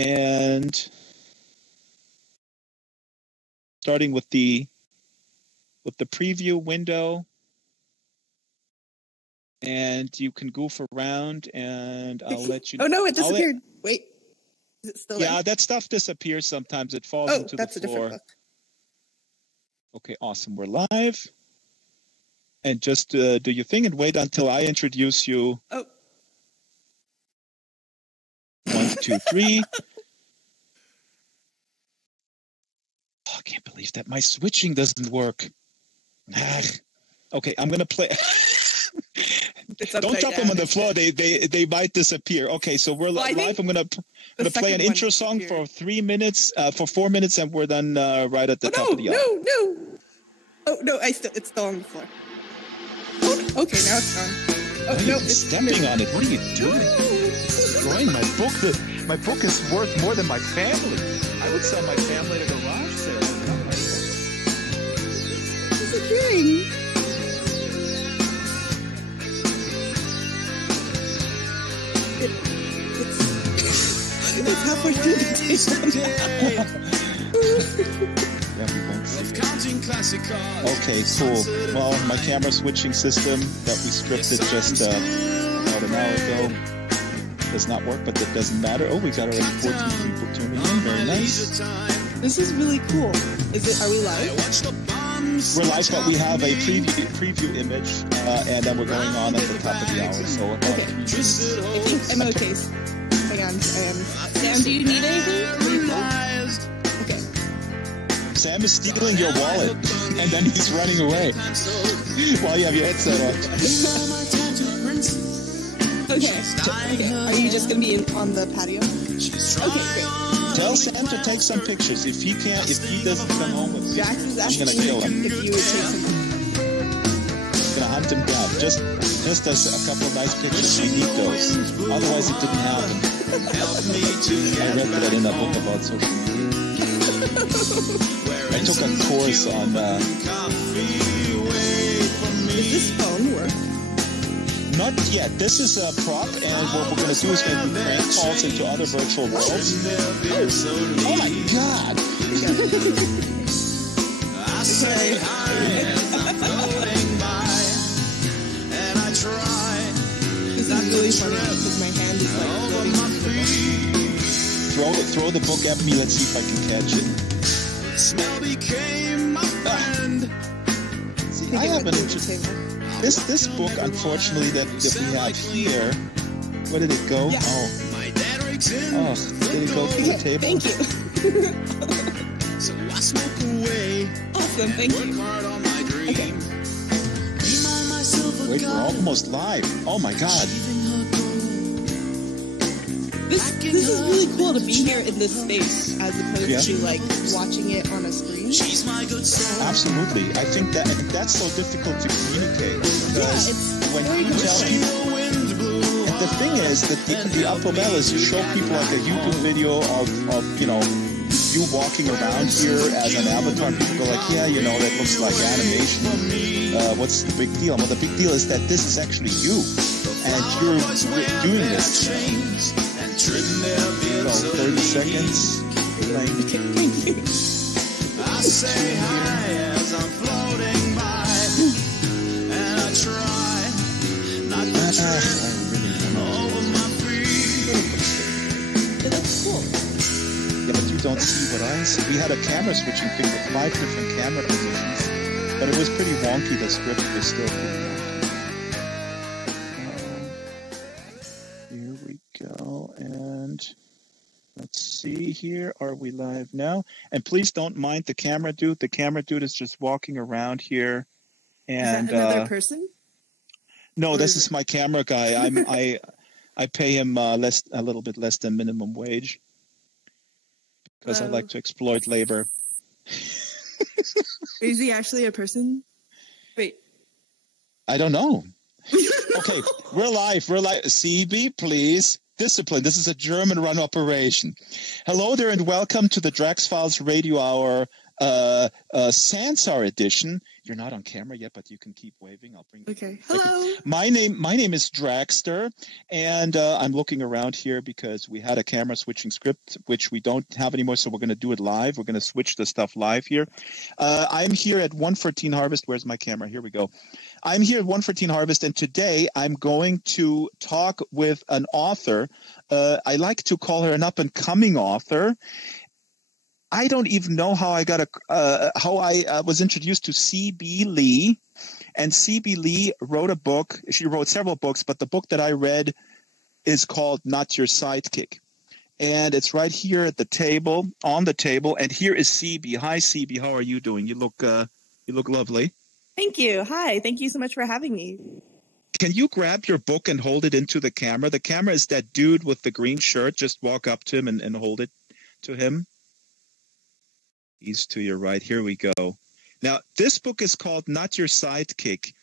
And starting with the preview window, and you can goof around, and I'll let you. Oh no, it disappeared. Wait, is it still there? Yeah, that stuff disappears sometimes. It falls into the floor. That's a different book. Okay, awesome. We're live. And just do your thing and wait until I introduce you. Oh. 1, 2, 3. Oh, I can't believe that my switching doesn't work. Okay, I'm gonna play. Don't drop them on the floor. They might disappear. Okay, so we're live. I'm gonna play an intro song for 3 minutes, for 4 minutes, and we're done right at the top of the hour. No. Oh no, it's still on the floor. Oh, okay, now it's gone. Oh no, it's stepping on it. What are you doing? Destroying my book. My book is worth more than my family. I would sell my family at a garage sale. Disappearing. It's halfway through the Okay, cool. Well, my camera switching system that we scripted just about an hour ago does not work, but that doesn't matter. Oh, we got already 14 people tuning in. Very nice. This is really cool. Are we live? We're live, but we have a preview image, and then we're going on at the top of the hour. So okay. I think I'm okay. Hang on. Sam, do you need anything? Okay. Sam is stealing your wallet, and then he's running away while you have your headset on. Okay. Are you just going to be on the patio? Okay, great. Tell Sam to take some pictures. If he doesn't come home with me, Drax is I'm asking going to kill him. if you would take some pictures. I'm going to hunt him down. Just as a couple of nice pictures. We need those. Otherwise, it didn't happen. I read that in a book about social media. I took a course on... Does this phone work? Not yet. This is a prop, and what we're going to do is make prank calls into other virtual worlds. Oh my god! I say hi as I'm floating by, and I try. This is really funny because my hand is like floating on the book. Throw the book at me. Let's see if I can catch it. The smell became my friend. See, I have an interesting... This book, unfortunately, that we have here, where did it go? Yeah. Oh, did it go to the table? Thank you. So I smoke away. Awesome, thank you. Okay. Wait, we're almost live. Oh my god. This is really cool to be here in this space as opposed to like watching it on a screen. Absolutely. I think that's so difficult to communicate because when you tell people, and the thing is that the upper bell is to show people like a YouTube video of you walking around here as an avatar. People go like, yeah, that looks like animation. What's the big deal? Well, the big deal is that this is actually you, and you're doing this. 30 seconds. I say hi as I'm floating by, and I try not to trip over my feet. That's cool. Yeah, but you don't see what I see. We had a camera switching thing with 5 different camera positions, but it was pretty wonky. The script was still pretty wonky. Here we go, and let's see here. Are we live now? And please don't mind the camera dude. The camera dude is just walking around here. And is that another person? No, this is my camera guy. I pay him a little bit less than minimum wage because I like to exploit labor. Is he actually a person? Wait. I don't know. Okay, we're live. CB, please. Discipline. This is a German-run operation. Hello there and welcome to the Drax Files Radio Hour Sansar edition. You're not on camera yet, but you can keep waving. I'll bring. Okay. Hello. My name is Draxter, and I'm looking around here because we had a camera switching script, which we don't have anymore. So we're going to do it live. We're going to switch the stuff live here. I'm here at 114 Harvest. Where's my camera? Here we go. I'm here at 114 Harvest, and today I'm going to talk with an author. I like to call her an up-and-coming author. I don't even know how I got how I was introduced to C.B. Lee, and C.B. Lee wrote a book. She wrote several books, but the book that I read is called Not Your Sidekick, and it's right here at the table, on the table. And here is C.B. Hi, C.B. How are you doing? You look lovely. Thank you. Hi. Thank you so much for having me. Can you grab your book and hold it into the camera? The camera is that dude with the green shirt. Just walk up to him and hold it to him. He's to your right. Here we go. Now, this book is called Not Your Sidekick.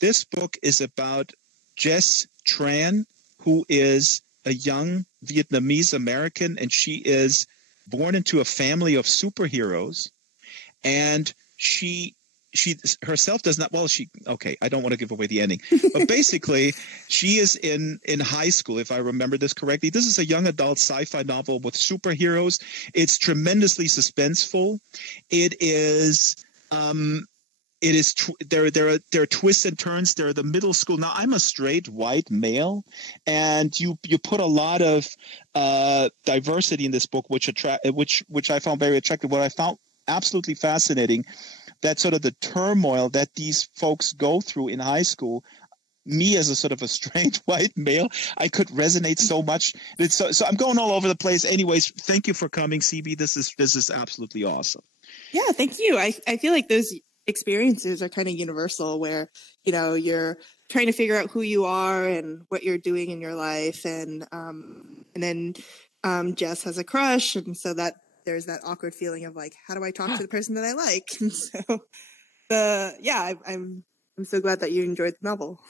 This book is about Jess Tran, who is a young Vietnamese American, and she is born into a family of superheroes. And she herself does not, okay, I don't want to give away the ending, but basically she is in high school, if I remember this correctly. This is a young adult sci-fi novel with superheroes. It's tremendously suspenseful. There are twists and turns. There are the middle school. Now, I'm a straight white male, and you put a lot of diversity in this book, which I found very attractive. What I found absolutely fascinating, that sort of the turmoil that these folks go through in high school. Me as a sort of a straight white male, I could resonate so much. So I'm going all over the place. Anyways, thank you for coming, CB. This is absolutely awesome. Yeah, thank you. I feel like those experiences are kind of universal, where you're trying to figure out who you are and what you're doing in your life, and then Jess has a crush, and so that there's that awkward feeling of like, how do I talk to the person that I like? And so, I'm so glad that you enjoyed the novel.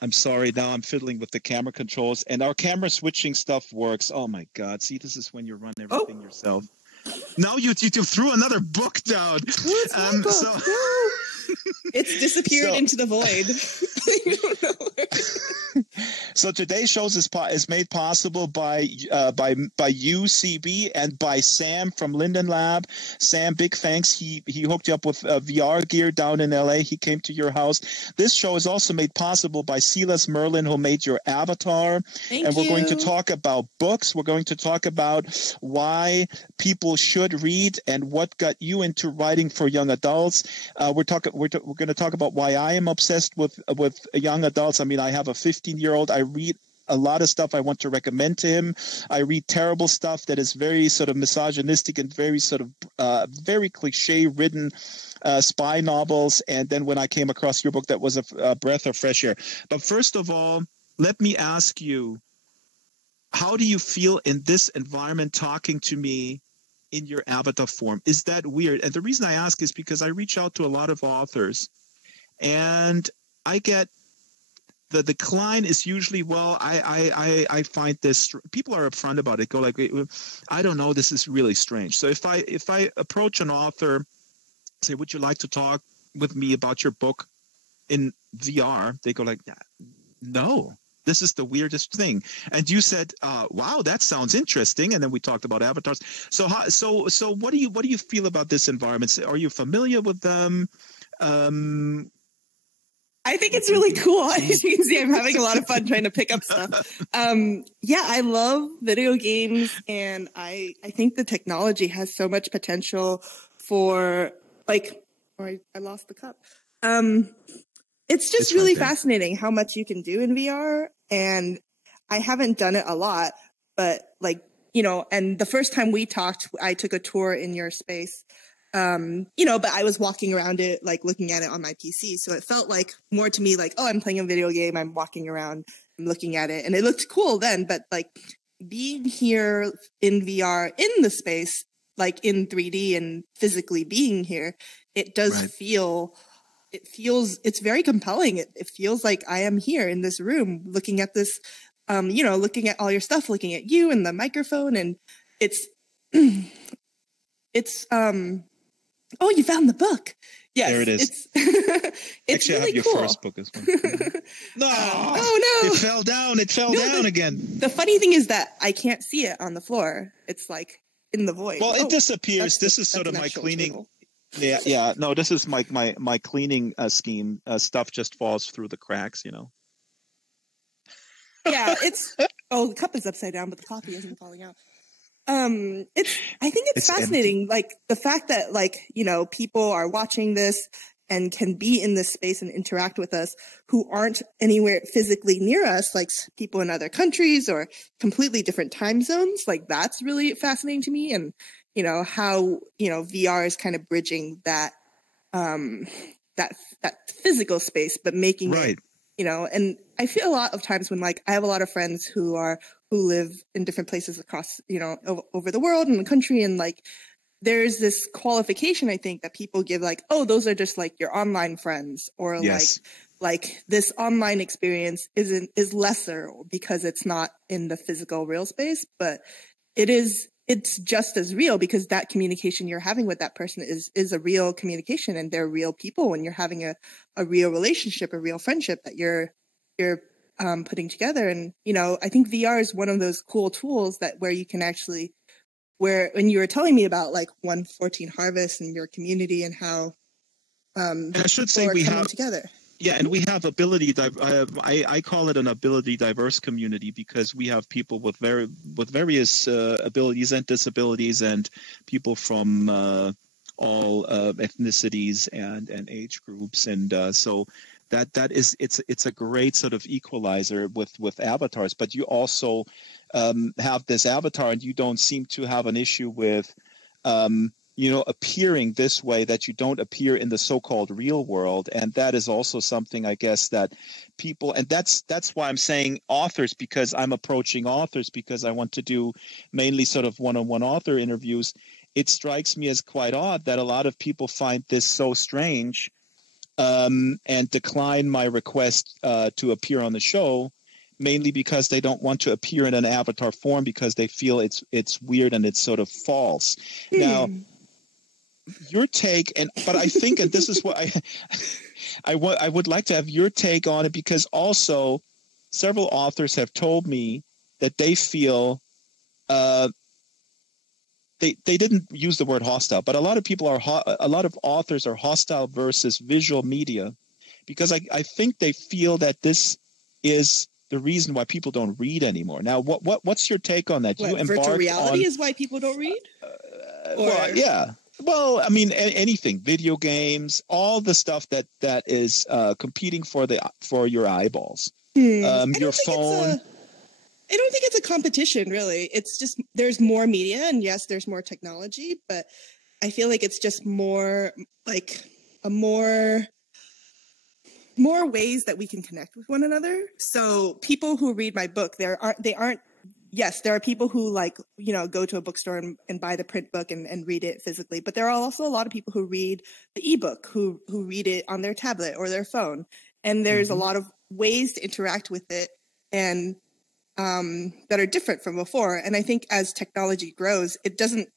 I'm sorry. Now I'm fiddling with the camera controls, and our camera switching stuff works. Oh my God! See, this is when you run everything yourself. Now you threw another book down. It's my book. No. It's disappeared into the void. I don't know. So today's show is made possible by you, CB, and by Sam from Linden Lab. Sam, big thanks. He hooked you up with VR gear down in LA. He came to your house. This show is also made possible by Silas Merlin, who made your avatar. Thank you. We're going to talk about books. We're going to talk about why people should read and what got you into writing for young adults. We're going to talk about why I am obsessed with young adults. I mean, I have a 15-year-old. I read a lot of stuff I want to recommend to him. I read terrible stuff that is very sort of misogynistic and very sort of very cliche-ridden spy novels. And then when I came across your book, that was a breath of fresh air. But first of all, let me ask you, how do you feel in this environment talking to me in your avatar form? Is that weird? And the reason I ask is because I reach out to a lot of authors, and I get the decline is usually, well, I find this, people are upfront about it, go like, I don't know, this is really strange. So if I approach an author, say, would you like to talk with me about your book in VR? They go like, no. This is the weirdest thing. And you said, wow, that sounds interesting. And then we talked about avatars. So what do you feel about this environment? Are you familiar with them? I think it's really cool. As you can see, I'm having a lot of fun trying to pick up stuff. I love video games, and I think the technology has so much potential for I lost the cup. It's just really fascinating how much you can do in VR. And I haven't done it a lot, but and the first time we talked, I took a tour in your space, but I was walking around it, looking at it on my PC. So it felt like more to me like, oh, I'm playing a video game. I'm walking around, I'm looking at it, and it looked cool then. But being here in VR in the space, in 3D and physically being here, it does feel... it's very compelling. It feels like I am here in this room looking at this, looking at all your stuff, looking at you and the microphone. And it's Oh, you found the book. Yes, there it is. It's Actually, really I have your cool. first book as well. No, oh no, it fell down. It fell down again. The funny thing is that I can't see it on the floor. It's like in the void. Well, it disappears. This is sort of my cleaning. Table. Yeah. No, this is my cleaning scheme. Stuff just falls through the cracks, you know. Yeah, the cup is upside down, but the coffee isn't falling out. I think it's fascinating, empty. Like the fact that, like, you know, people are watching this and can be in this space and interact with us who aren't anywhere physically near us, like people in other countries or completely different time zones. Like that's really fascinating to me. And, you know, how, you know, VR is kind of bridging that, that physical space, but making it, you know, and I feel a lot of times when, like, I have a lot of friends who live in different places across, you know, over the world and the country. And like, there's this qualification, I think, that people give, like, oh, those are just like your online friends, or like this online experience is lesser because it's not in the physical real space, but it's just as real because that communication you're having with that person is a real communication, and they're real people, and you're having a real relationship, a real friendship that you're putting together. And, you know, I think VR is one of those cool tools that where you can actually, when you were telling me about like 114 Harvest and your community and how I should say we have together. Yeah, and we have I call it an ability diverse community because we have people with various abilities and disabilities, and people from all ethnicities and age groups, and so that is it's a great sort of equalizer with avatars. But you also have this avatar, and you don't seem to have an issue with you know, appearing this way, that you don't appear in the so-called real world. And that is also something, I guess, that people, and that's why I'm saying authors, because I'm approaching authors because I want to do mainly sort of one-on-one author interviews. It strikes me as quite odd that a lot of people find this so strange and decline my request to appear on the show, mainly because they don't want to appear in an avatar form because they feel it's weird and it's sort of false. Now, your take, but I think, and this is what I would like to have your take on it, because also several authors have told me that they feel they didn't use the word hostile, but a lot of people a lot of authors are hostile versus visual media, because I think they feel that this is the reason why people don't read anymore. Now, what's your take on that? Virtual reality is why people don't read? Well, yeah. Well, I mean, anything, video games, all the stuff that is competing for your eyeballs, your phone. I don't think it's a competition, really. It's just there's more media, and yes, there's more technology, but I feel like it's just more like more ways that we can connect with one another. So people who read my book, yes, there are people who, like, you know, go to a bookstore and buy the print book and read it physically. But there are also a lot of people who read the ebook, who read it on their tablet or their phone. And there's a lot of ways to interact with it and that are different from before. And I think as technology grows, it doesn't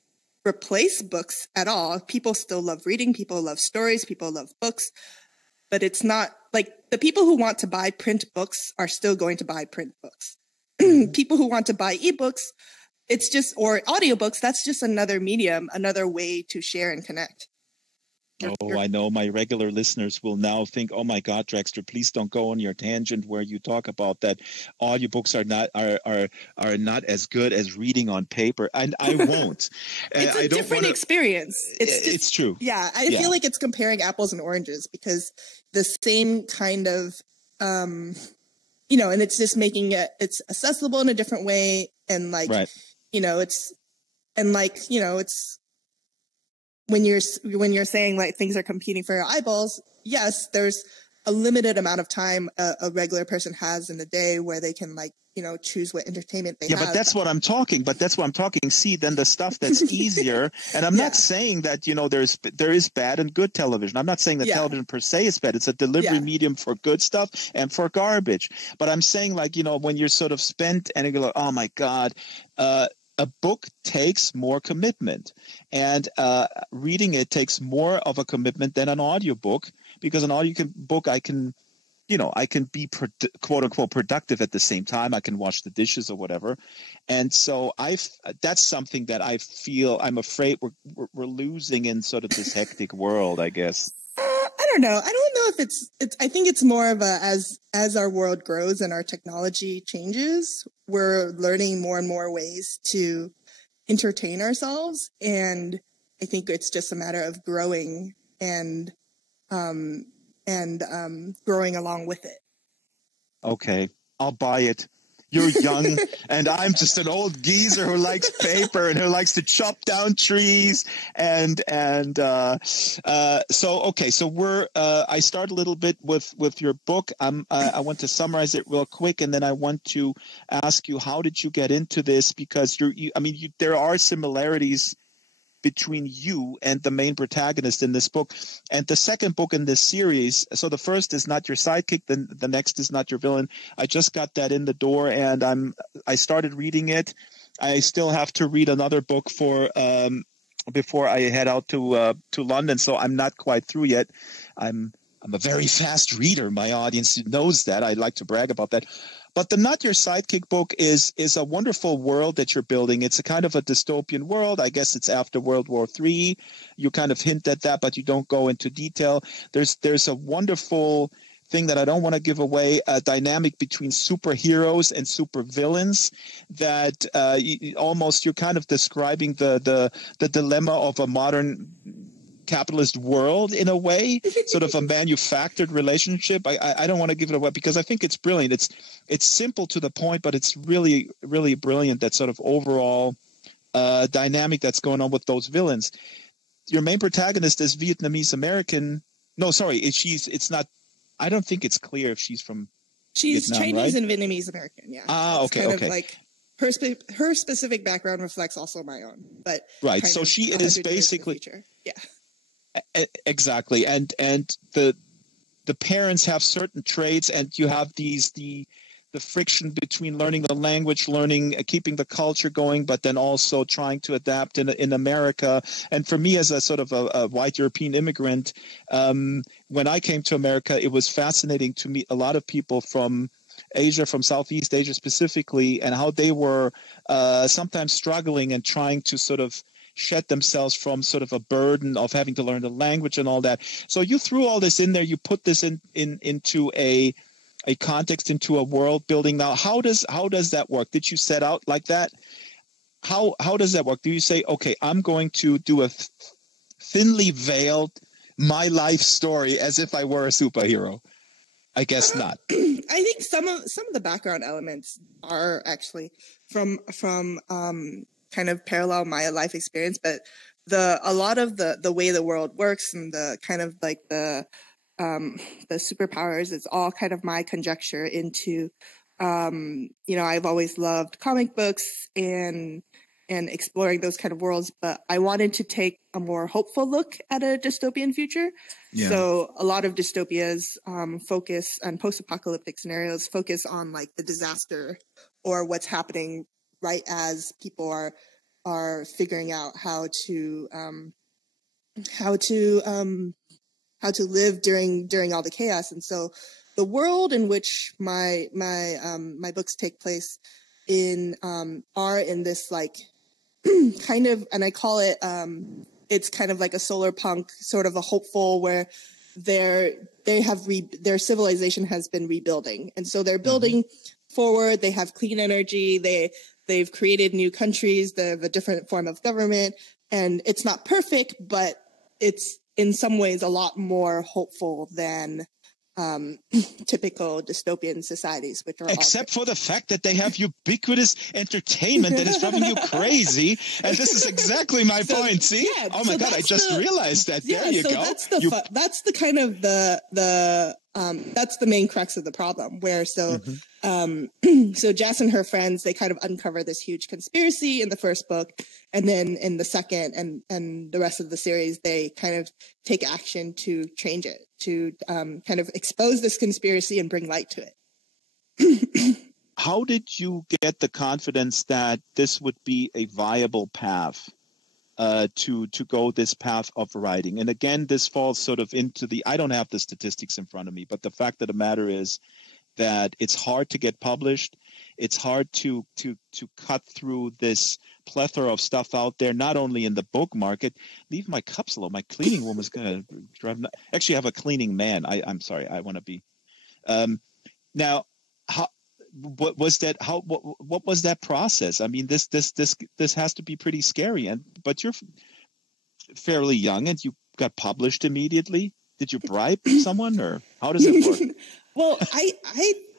replace books at all. People still love reading. People love stories. People love books. But it's not like the people who want to buy print books are still going to buy print books. People who want to buy ebooks, or audiobooks, that's just another medium, another way to share and connect. I know my regular listeners will now think, oh my God, Drexter, please don't go on your tangent where you talk about that audiobooks are not as good as reading on paper. And I won't. It's a different experience. It's true. Yeah. I feel like it's comparing apples and oranges, because the same kind of, you know, and it's just making it's accessible in a different way. And like, you know, it's when you're saying like things are competing for your eyeballs, yes, there's a limited amount of time a regular person has in a day where they can, like, you know, choose what entertainment they have. Yeah, but that's what I'm talking. See, then the stuff that's easier, and I'm not saying that, you know, there is bad and good television. I'm not saying that television per se is bad. It's a delivery medium for good stuff and for garbage. But I'm saying, like, you know, when you're sort of spent and you go, oh my God, a book takes more commitment, and reading it takes more of a commitment than an audiobook, because an audiobook I can be quote unquote productive at the same time. I can wash the dishes or whatever. And so that's something that I feel I'm afraid we're losing in sort of this hectic world, I guess. I don't know. I don't know if it's, I think it's more of as our world grows and our technology changes, we're learning more and more ways to entertain ourselves. And I think it's just a matter of growing and growing along with it. Okay, I'll buy it. You're young, and I'm just an old geezer who likes paper and who likes to chop down trees. So I start a little bit with your book. I want to summarize it real quick, and then I want to ask you, how did you get into this? Because there are similarities between you and the main protagonist in this book. And the second book in this series, so the first is Not Your Sidekick, then the next is Not Your Villain. I just got that in the door, and I started reading it. I still have to read another book before I head out to London, so I'm not quite through yet. I'm a very fast reader. My audience knows that. I like to brag about that. But the Not Your Sidekick book is a wonderful world that you're building. It's a kind of a dystopian world. I guess it's after World War III. You kind of hint at that, but you don't go into detail. There's a wonderful thing that I don't want to give away, a dynamic between superheroes and supervillains that you're kind of describing the dilemma of a modern capitalist world in a way, sort of a manufactured relationship. I don't want to give it away because I think it's brilliant. It's simple to the point, but it's really, really brilliant, that sort of overall dynamic that's going on with those villains. Your main protagonist is Vietnamese American. No, sorry, it's not. I don't think it's clear if she's from Vietnam, Chinese right? and Vietnamese American. Yeah. Okay. Of like her specific background reflects also my own, but right. So she is basically, yeah. Exactly, and the parents have certain traits, and you have the friction between learning the language, keeping the culture going, but then also trying to adapt in America. And for me, as a sort of a white European immigrant, when I came to America, it was fascinating to meet a lot of people from Asia, from Southeast Asia specifically, and how they were sometimes struggling and trying to sort of shed themselves from sort of a burden of having to learn the language and all that. So you threw all this in there. You put this into a context, into a world building. Now, how does that work? Did you set out like that? How does that work? Do you say, okay, I'm going to do a thinly veiled my life story as if I were a superhero? I guess not. I think some of the background elements are actually from kind of parallel my life experience, but a lot of the way the world works and the kind of like the superpowers, it's all kind of my conjecture into, I've always loved comic books and exploring those kind of worlds, but I wanted to take a more hopeful look at a dystopian future. Yeah. So a lot of dystopias focus on post-apocalyptic scenarios, focus on like the disaster or what's happening right as people are figuring out how to live during all the chaos. And so the world in which my books take place in are in this like kind of, and I call it it's kind of like a solar punk, sort of a hopeful, where their civilization has been rebuilding, and so they're building forward. They have clean energy. They've created new countries. They have a different form of government, and it's not perfect, but it's in some ways a lot more hopeful than typical dystopian societies, which are except for the fact that they have ubiquitous entertainment that is driving you crazy, and this is exactly my point. See? Yeah, oh my God, I just realized that. Yeah, there you go. That's the kind of that's the main crux of the problem. Where so Jess and her friends, they kind of uncover this huge conspiracy in the first book, and then in the second and the rest of the series, they kind of take action to change it, to kind of expose this conspiracy and bring light to it. how did you get the confidence that this would be a viable path to go this path of writing? And again, this falls sort of into I don't have the statistics in front of me, but the fact of the matter is that it's hard to get published. It's hard to cut through this plethora of stuff out there, not only in the book market. Leave my cups alone. My cleaning woman's going to drive. Actually, I have a cleaning man. I'm sorry. I want to be. Now, what was that? What was that process? I mean, this has to be pretty scary. But you're fairly young, and you got published immediately. Did you bribe someone, or how does it work? Well, I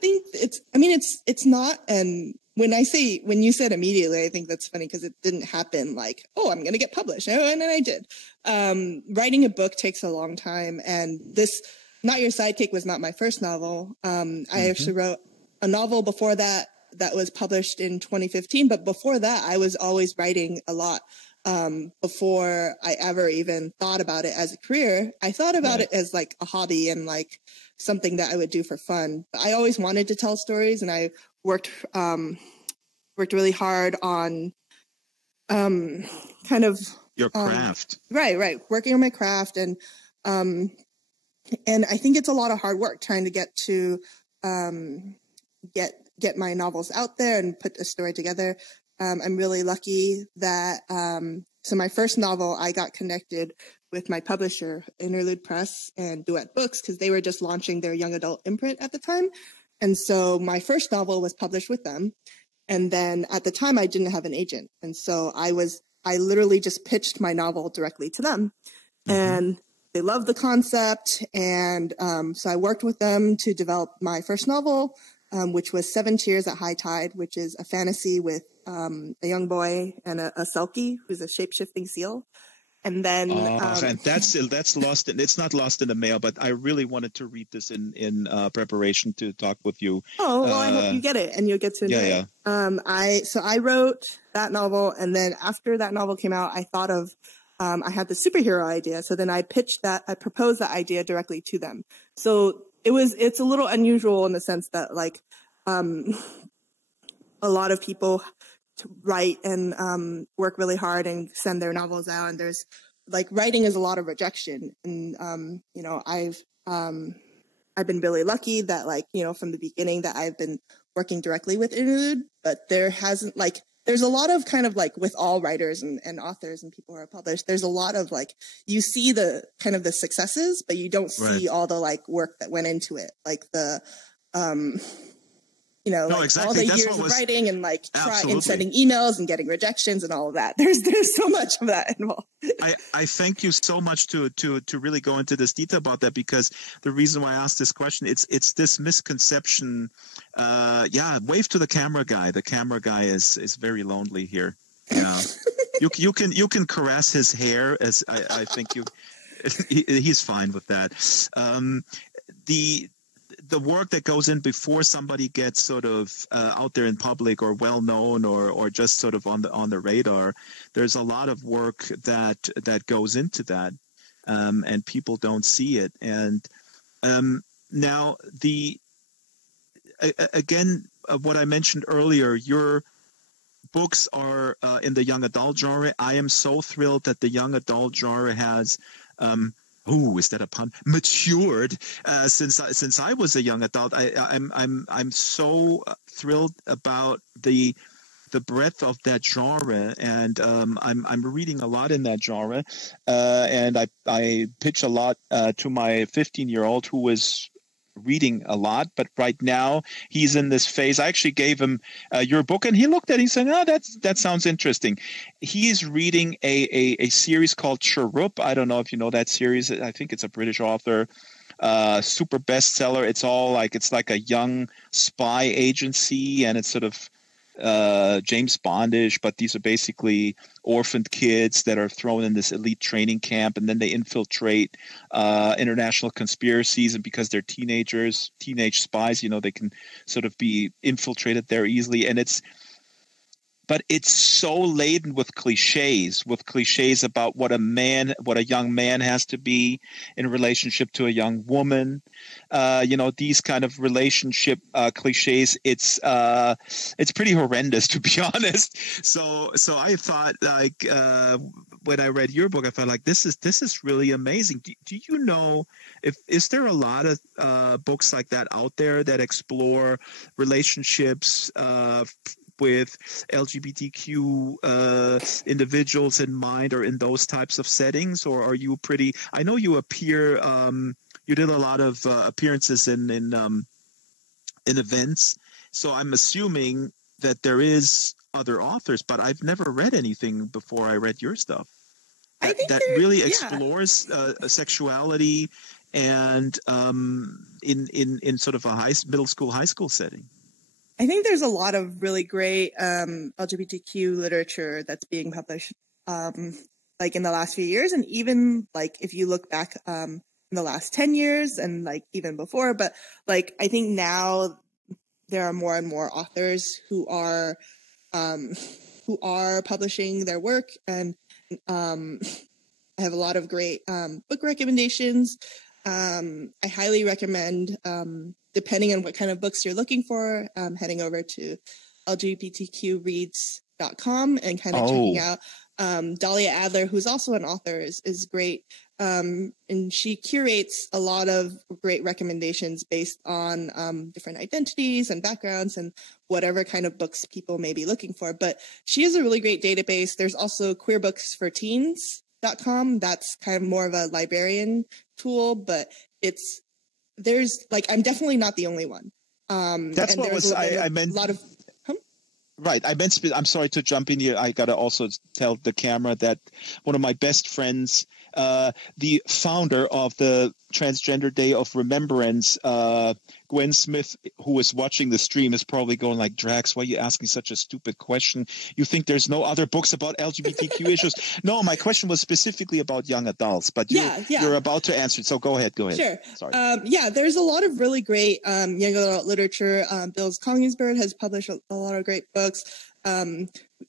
think it's not. And when you said immediately, I think that's funny because it didn't happen like, oh, I'm going to get published. Oh, and then I did. Writing a book takes a long time. And this Not Your Sidekick was not my first novel. I actually wrote a novel before that was published in 2015. But before that, I was always writing a lot. Before I ever even thought about it as a career, I thought about it as like a hobby and like something that I would do for fun. But I always wanted to tell stories, and I worked really hard on kind of your craft. Right. Working on my craft, and I think it's a lot of hard work trying to get to get my novels out there and put a story together. I'm really lucky that, so my first novel, I got connected with my publisher, Interlude Press and Duet Books, because they were just launching their young adult imprint at the time. And so my first novel was published with them. And then at the time I didn't have an agent. And so I literally just pitched my novel directly to them, and they loved the concept. And, so I worked with them to develop my first novel, which was 7 Cheers at High Tide, which is a fantasy with a young boy and a selkie who's a shape-shifting seal. And then and that's lost. It's not lost in the mail, but I really wanted to read this in preparation to talk with you. Oh, well, I hope you get it and you'll get to enjoy it. I wrote that novel, and then after that novel came out, I thought of I had the superhero idea. So then I proposed that idea directly to them. So it's a little unusual in the sense that like a lot of people write and work really hard and send their novels out, and there's like writing is a lot of rejection. And I've been really lucky that like from the beginning that I've been working directly with Interlude, but there's a lot of kind of like with all writers and authors and people who are published, there's a lot of like, you see the kind of the successes, but you don't see all the like work that went into it. Like the, all the years of writing and like and sending emails and getting rejections and all of that. There's so much of that involved. I thank you so much to really go into this detail about that, because the reason why I asked this question, it's this misconception. Wave to the camera guy. The camera guy is very lonely here. You can caress his hair, as I think he's fine with that. The work that goes in before somebody gets sort of out there in public or well known or just sort of on the radar, there's a lot of work that goes into that, and people don't see it. And now what I mentioned earlier, your books are in the young adult genre. I am so thrilled that the young adult genre has is that a pun? Matured since I was a young adult. I'm so thrilled about the breadth of that genre, and I'm reading a lot in that genre, and I pitch a lot to my 15-year-old who is reading a lot, but right now he's in this phase. I actually gave him your book, and he looked at it and said, "Oh, that sounds interesting." He is reading a series called Cherub. I don't know if you know that series. I think it's a British author, super bestseller. It's like a young spy agency, and it's sort of James Bondish, but these are basically orphaned kids that are thrown in this elite training camp, and then they infiltrate international conspiracies, and because they're teenage spies, they can sort of be infiltrated there easily. And but it's so laden with cliches about what a young man has to be in relationship to a young woman. These kind of relationship cliches. It's pretty horrendous, to be honest. So I thought, like, when I read your book, I thought, like, this is really amazing. Do you know is there a lot of books like that out there that explore relationships with LGBTQ individuals in mind, or in those types of settings? Or are you pretty? I know you appear. You did a lot of appearances in events, so I'm assuming that there is other authors, but I've never read anything before I read your stuff that really explores sexuality and in sort of a middle school, high school setting. I think there's a lot of really great LGBTQ literature that's being published, like in the last few years, and even like if you look back in the last 10 years, and like even before. But like I think now there are more and more authors who are publishing their work, and I have a lot of great book recommendations. I highly recommend, depending on what kind of books you're looking for, heading over to lgbtqreads.com and kind of checking out Dahlia Adler, who's also an author, is great. And she curates a lot of great recommendations based on different identities and backgrounds and whatever kind of books people may be looking for. But she has a really great database. There's also queerbooksforteens.com. That's kind of more of a librarian tool, but there's like, I'm definitely not the only one. That's what was I meant. A lot of Right. I'm sorry to jump in here. I got to also tell the camera that one of my best friends, the founder of the Transgender Day of Remembrance, Gwen Smith, who is watching the stream, is probably going like, Drax, why are you asking such a stupid question? You think there's no other books about LGBTQ issues? No, my question was specifically about young adults, but you're about to answer it. So go ahead. Sure. Sorry. There's a lot of really great young adult literature. Bill Kongsberg has published a lot of great books.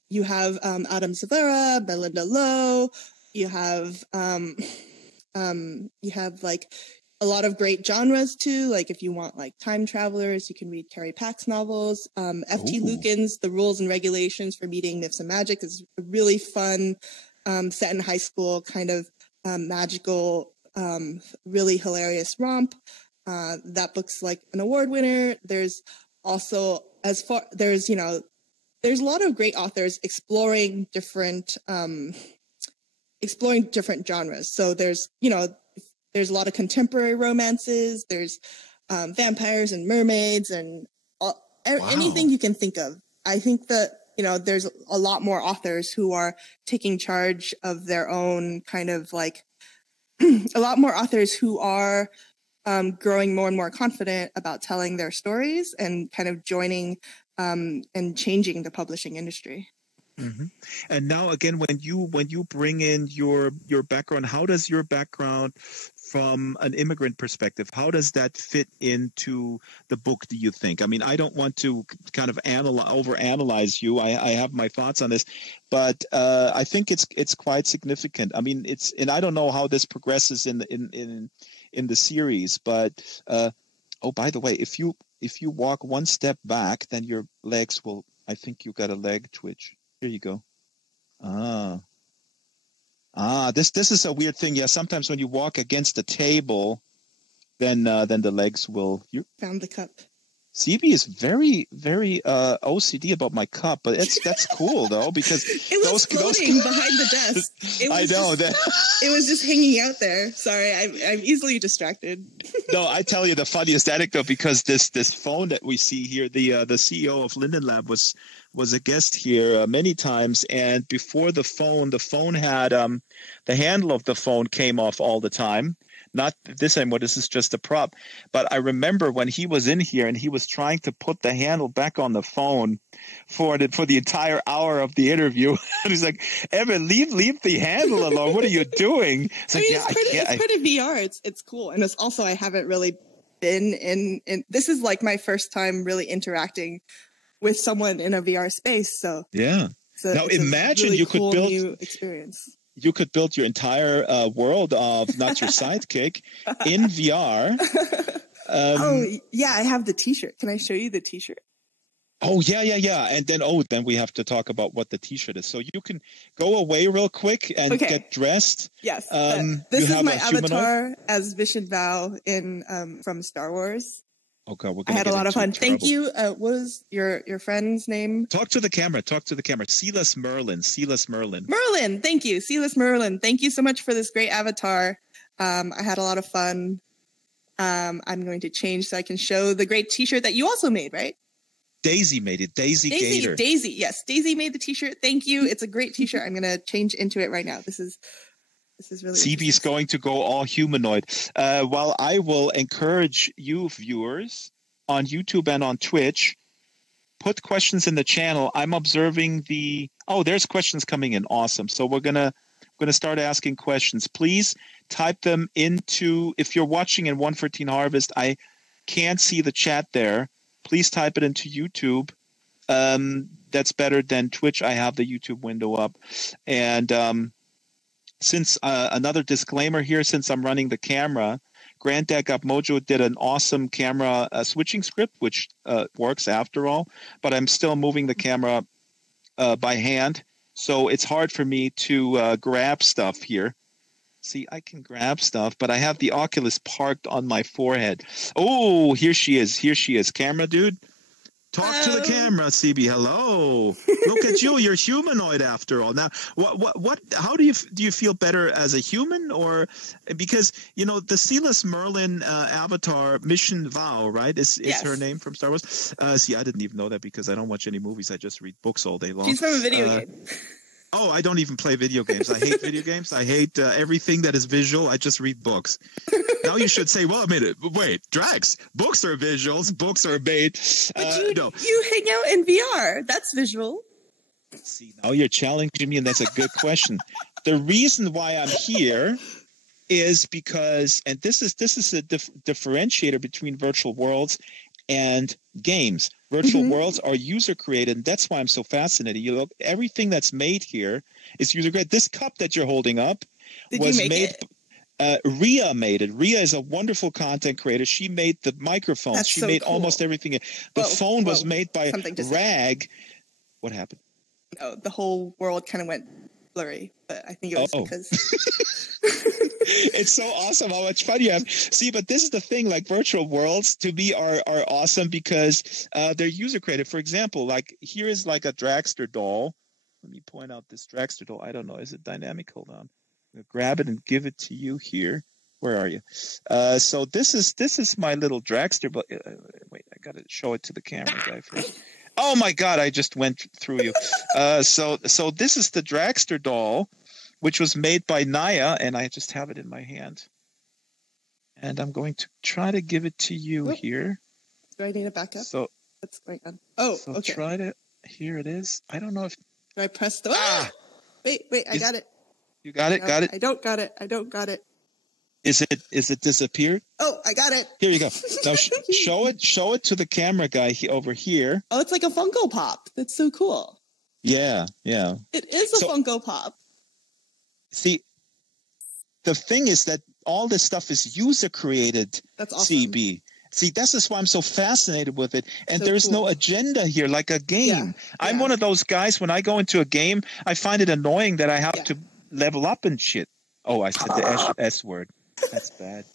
You have Adam Severa, Belinda Lowe. You have like a lot of great genres too. Like if you want like time travelers, you can read Carrie Pack's novels. F.T. Lucan's The Rules and Regulations for Meeting Myths and Magic is a really fun, set in high school kind of magical, really hilarious romp. That book's like an award winner. There's also there's a lot of great authors exploring different genres. So there's a lot of contemporary romances. There's vampires and mermaids and anything you can think of. I think that, there's a lot more authors who are taking charge of their own kind of like a lot more authors who are growing more and more confident about telling their stories and kind of joining and changing the publishing industry. Mm-hmm. And now again, when you bring in your background, how does your background from an immigrant perspective, how does that fit into the book, do you think? I mean, I don't want to kind of overanalyze you. I have my thoughts on this, but I think it's quite significant. I mean, and I don't know how this progresses in the series, but by the way, if you walk one step back, then your legs will, I think you got a leg twitch. Here you go. This is a weird thing. Yeah, sometimes when you walk against the table, then the legs will. You found the cup. CB is very, very OCD about my cup, but that's cool though, because it was floating behind the desk. I know that it was just hanging out there. Sorry, I'm easily distracted. No, I tell you the funniest anecdote, because this phone that we see here, the CEO of Linden Lab was a guest here many times, and before the phone had the handle of the phone came off all the time. Not this anymore. This is just a prop. But I remember when he was in here and he was trying to put the handle back on the phone for the entire hour of the interview. And he's like, Evan, leave the handle alone. What are you doing? It's like, it's part of VR. It's cool. And it's also, I haven't really been in this is like my first time really interacting with someone in a VR space. So yeah. Now imagine really you could cool build new experience. You could build your entire world of not your sidekick in VR. Oh yeah, I have the T-shirt. Can I show you the T-shirt? Oh yeah. And then we have to talk about what the T-shirt is. So you can go away real quick and get dressed. Yes. This is my avatar as Vision Val in from Star Wars. Oh God, I had a lot of fun. Thank you. What was your friend's name? Talk to the camera. Silas Merlin. Merlin. Thank you, Silas Merlin. Thank you so much for this great avatar. I had a lot of fun. I'm going to change so I can show the great T-shirt that you also made, right? Daisy made it. Daisy Gator. Daisy. Yes, Daisy made the T-shirt. Thank you. It's a great T-shirt. I'm going to change into it right now. This is really. CB's going to go all humanoid. While I will encourage you viewers on YouTube and on Twitch, put questions in the channel. I'm observing there's questions coming in. Awesome. So we're gonna start asking questions. Please type them into. If you're watching in 114 Harvest, I can't see the chat there. Please type it into YouTube. That's better than Twitch. I have the YouTube window up. And since another disclaimer here, since I'm running the camera, Granddad Got Mojo did an awesome camera switching script, which works after all. But I'm still moving the camera by hand. So it's hard for me to grab stuff here. See, I can grab stuff, but I have the Oculus parked on my forehead. Oh, here she is. Camera dude. Talk to the camera, CB. Hello. Look at you. You're humanoid after all. Now, how do you feel better as a human, or because the Silas Merlin avatar Mission Vow, right? Is her name from Star Wars? See, I didn't even know that because I don't watch any movies. I just read books all day long. She's from a video game. Oh, I don't even play video games. I hate video games. I hate everything that is visual. I just read books. Now you should say, well, a minute. Wait, Drax, books are visuals. Books are made. No. You hang out in VR. That's visual. See, now you're challenging me, and that's a good question. The reason why I'm here is because, and this is a differentiator between virtual worlds and games. Virtual worlds are user created, and that's why I'm so fascinated. You look, everything that's made here is user created. This cup that you're holding up was made. Ria made it. Ria is a wonderful content creator. She made the microphones. That's she so made cool. almost everything. The phone was made by Rag. What happened? Oh, the whole world kind of went blurry, but I think it was because it's so awesome how much fun you have. See, but this is the thing, like virtual worlds to me are awesome because they're user created. For example, like here is like a Dragster doll. Let me point out this Dragster doll. I don't know. Is it dynamic? Hold on. I'm going to grab it and give it to you here. Where are you? So this is my little Dragster. But wait, I got to show it to the camera guy first. Oh my God! I just went through you. So this is the Dragster doll, which was made by Naya, and I just have it in my hand. And I'm going to try to give it to you here. Do I need to back up? So what's going on? Oh, so okay. Try to. Here it is. I don't know if. Do I press the? Wait! I got it. You got it. No, got it. I don't got it. Is it disappeared? Oh, I got it. Here you go. Now show it to the camera guy over here. Oh, it's like a Funko Pop. That's so cool. Yeah. It is a Funko Pop. See, the thing is that all this stuff is user created. That's awesome. CB. See, that's just why I'm so fascinated with it. And so there's cool. no agenda here, like a game. Yeah. I'm one of those guys, when I go into a game, I find it annoying that I have to level up and shit. Oh, I said the S word. That's bad.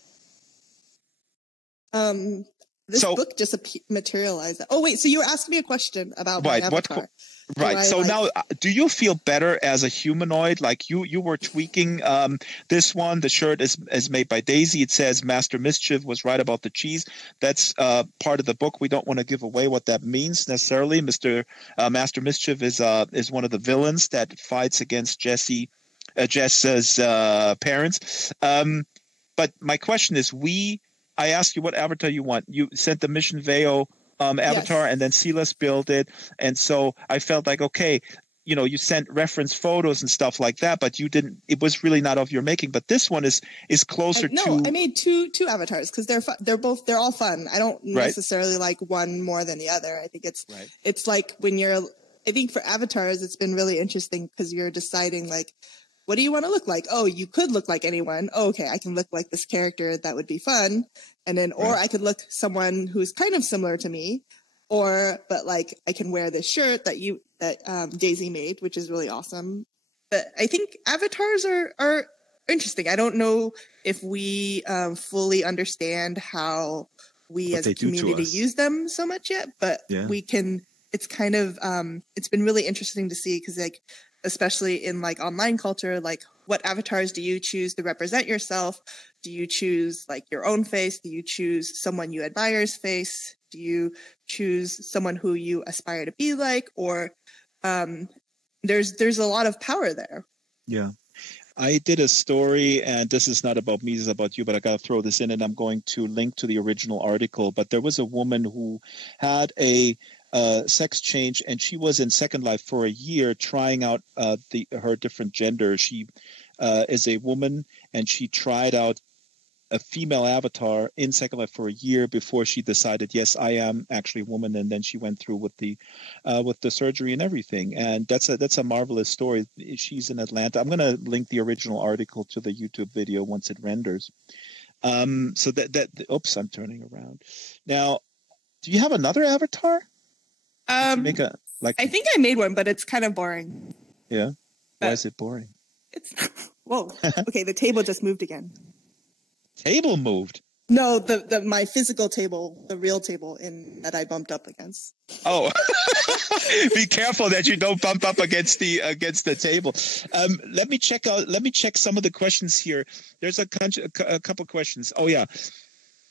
This book just materialized. Oh, wait. So you were asking me a question about my avatar. Right. So now, do you feel better as a humanoid? Like you were tweaking this one. The shirt is made by Daisy. It says Master Mischief was right about the cheese. That's part of the book. We don't want to give away what that means necessarily. Master Mischief is one of the villains that fights against Jess's parents. But my question is, I asked you what avatar you want. You sent the Mission Veo avatar, and then Silas built it. And so I felt like, okay, you sent reference photos and stuff like that, but you didn't. It was really not of your making. But this one is closer to. No, I made two avatars because they're all fun. I don't necessarily like one more than the other. I think it's like when you're. I think for avatars, it's been really interesting because you're deciding like, what do you want to look like? Oh, you could look like anyone. Oh, okay, I can look like this character. That would be fun. And then, or I could look someone who's kind of similar to me, but like I can wear this shirt that Daisy made, which is really awesome. But I think avatars are interesting. I don't know if we fully understand how we as a community use them so much yet, but we can. It's kind of it's been really interesting to see because like especially in like online culture, like what avatars do you choose to represent yourself? Do you choose like your own face? Do you choose someone you admire's face? Do you choose someone who you aspire to be like? Or there's a lot of power there. Yeah. I did a story, and this is not about me, this is about you, but I got to throw this in, and I'm going to link to the original article. But there was a woman who had a sex change, and she was in Second Life for a year trying out her different gender. She is a woman, and she tried out a female avatar in Second Life for a year before she decided, yes, I am actually a woman. And then she went through with the surgery and everything. And that's a marvelous story. She's in Atlanta. I'm going to link the original article to the YouTube video once it renders. So oops, I'm turning around. Now, do you have another avatar? I think I made one, but it's kind of boring. Yeah. Why is it boring? Whoa. Okay. The table just moved again. Table moved? No, my physical table, the real table that I bumped up against. Oh, be careful that you don't bump up against the table. Let me check some of the questions here. There's a couple questions. Oh yeah.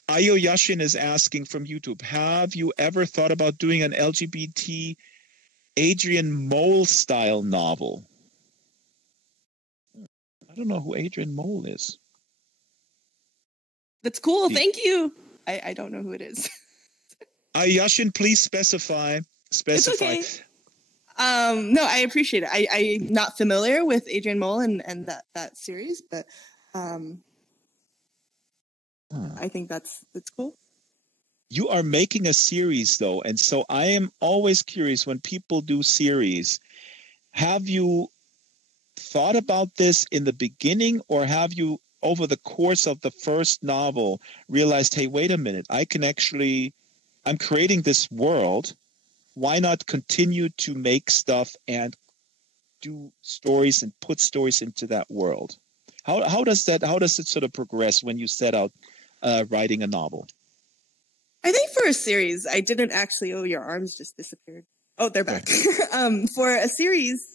Ayo Yashin is asking from YouTube, have you ever thought about doing an LGBT Adrian Mole style novel? I don't know who Adrian Mole is. That's cool. Thank you. I don't know who it is. Yashin, please specify. It's okay. No, I appreciate it. I'm not familiar with Adrian Mole and that series, but I think that's cool. You are making a series though, and so I am always curious when people do series. Have you thought about this in the beginning, or have you over the course of the first novel realized, hey, wait a minute, I'm creating this world. Why not continue to make stuff and do stories and put stories into that world? How does it sort of progress when you set out writing a novel? I think for a series, I didn't actually, your arms just disappeared. Oh, they're back. For a series,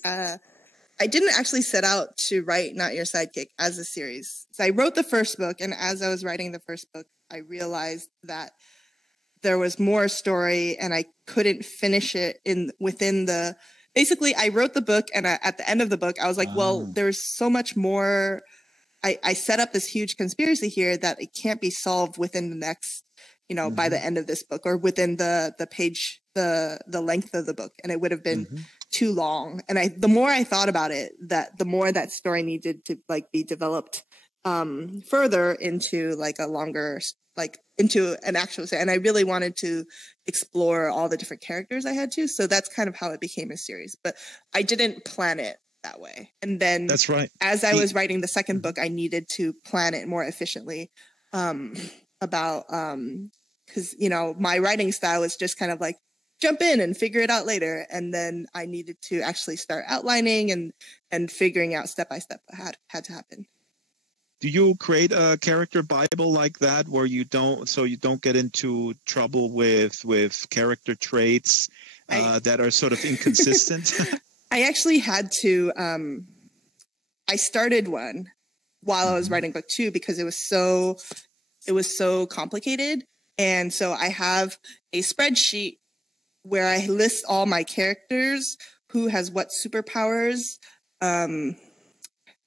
I didn't actually set out to write Not Your Sidekick as a series. So I wrote the first book, and as I was writing the first book, I realized that there was more story, and I couldn't finish it within the. Basically, I wrote the book, and at the end of the book, I was like, well, there's so much more. I set up this huge conspiracy here that it can't be solved within the next, by the end of this book or within the page, the length of the book, and it would have been too long. And the more I thought about it, the more that story needed to be developed further into a longer, into an actual, and I really wanted to explore all the different characters I had to. So that's kind of how it became a series, but I didn't plan it that way. And then that's right. As I was writing the second book, I needed to plan it more efficiently because, my writing style is just kind of jump in and figure it out later. And then I needed to actually start outlining and figuring out step by step what had to happen. Do you create a character Bible like that where you don't get into trouble with character traits that are sort of inconsistent? I actually had to, I started one while I was writing book 2 because it was so complicated. And so I have a spreadsheet where I list all my characters, who has what superpowers. And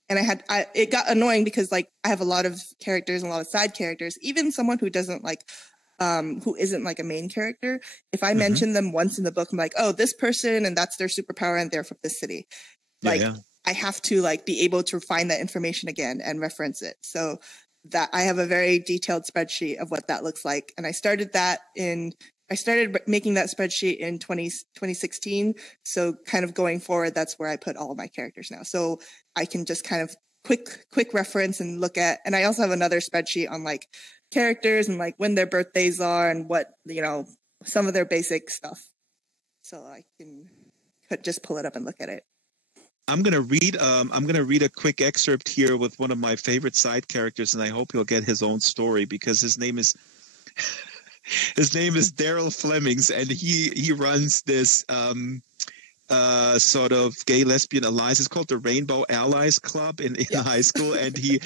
it got annoying because I have a lot of characters and a lot of side characters, even someone who doesn't who isn't like a main character, if I mention them once in the book, I'm like, oh, this person and that's their superpower and they're from this city. Like I have to like be able to find that information again and reference it. So that I have a very detailed spreadsheet of what that looks like. And I started making that spreadsheet in 2016. So kind of going forward, that's where I put all of my characters now. So I can just kind of quick reference and look at, and I also have another spreadsheet on like characters and like when their birthdays are and what, some of their basic stuff. So I can just pull it up and look at it. I'm gonna read a quick excerpt here with one of my favorite side characters, and I hope he'll get his own story because his name is Daryl Flemings, and he runs this sort of gay lesbian alliance. It's called the Rainbow Allies Club in high school, and he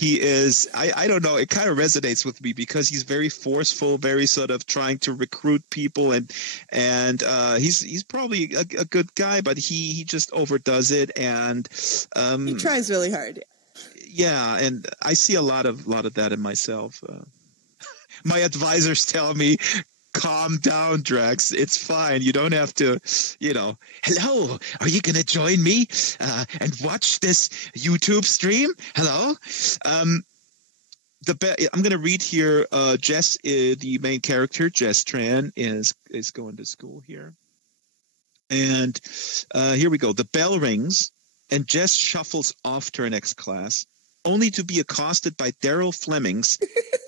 is I don't know, it kind of resonates with me because he's very forceful, very sort of trying to recruit people, and he's probably a good guy, but he just overdoes it, and he tries really hard. Yeah, and I see a lot of that in myself. My advisors tell me, calm down, Drax. It's fine. You don't have to, hello, are you going to join me and watch this YouTube stream? Hello? I'm going to read here, Jess, the main character, Jess Tran, is going to school here. And here we go. The bell rings, and Jess shuffles off to her next class, only to be accosted by Daryl Flemings,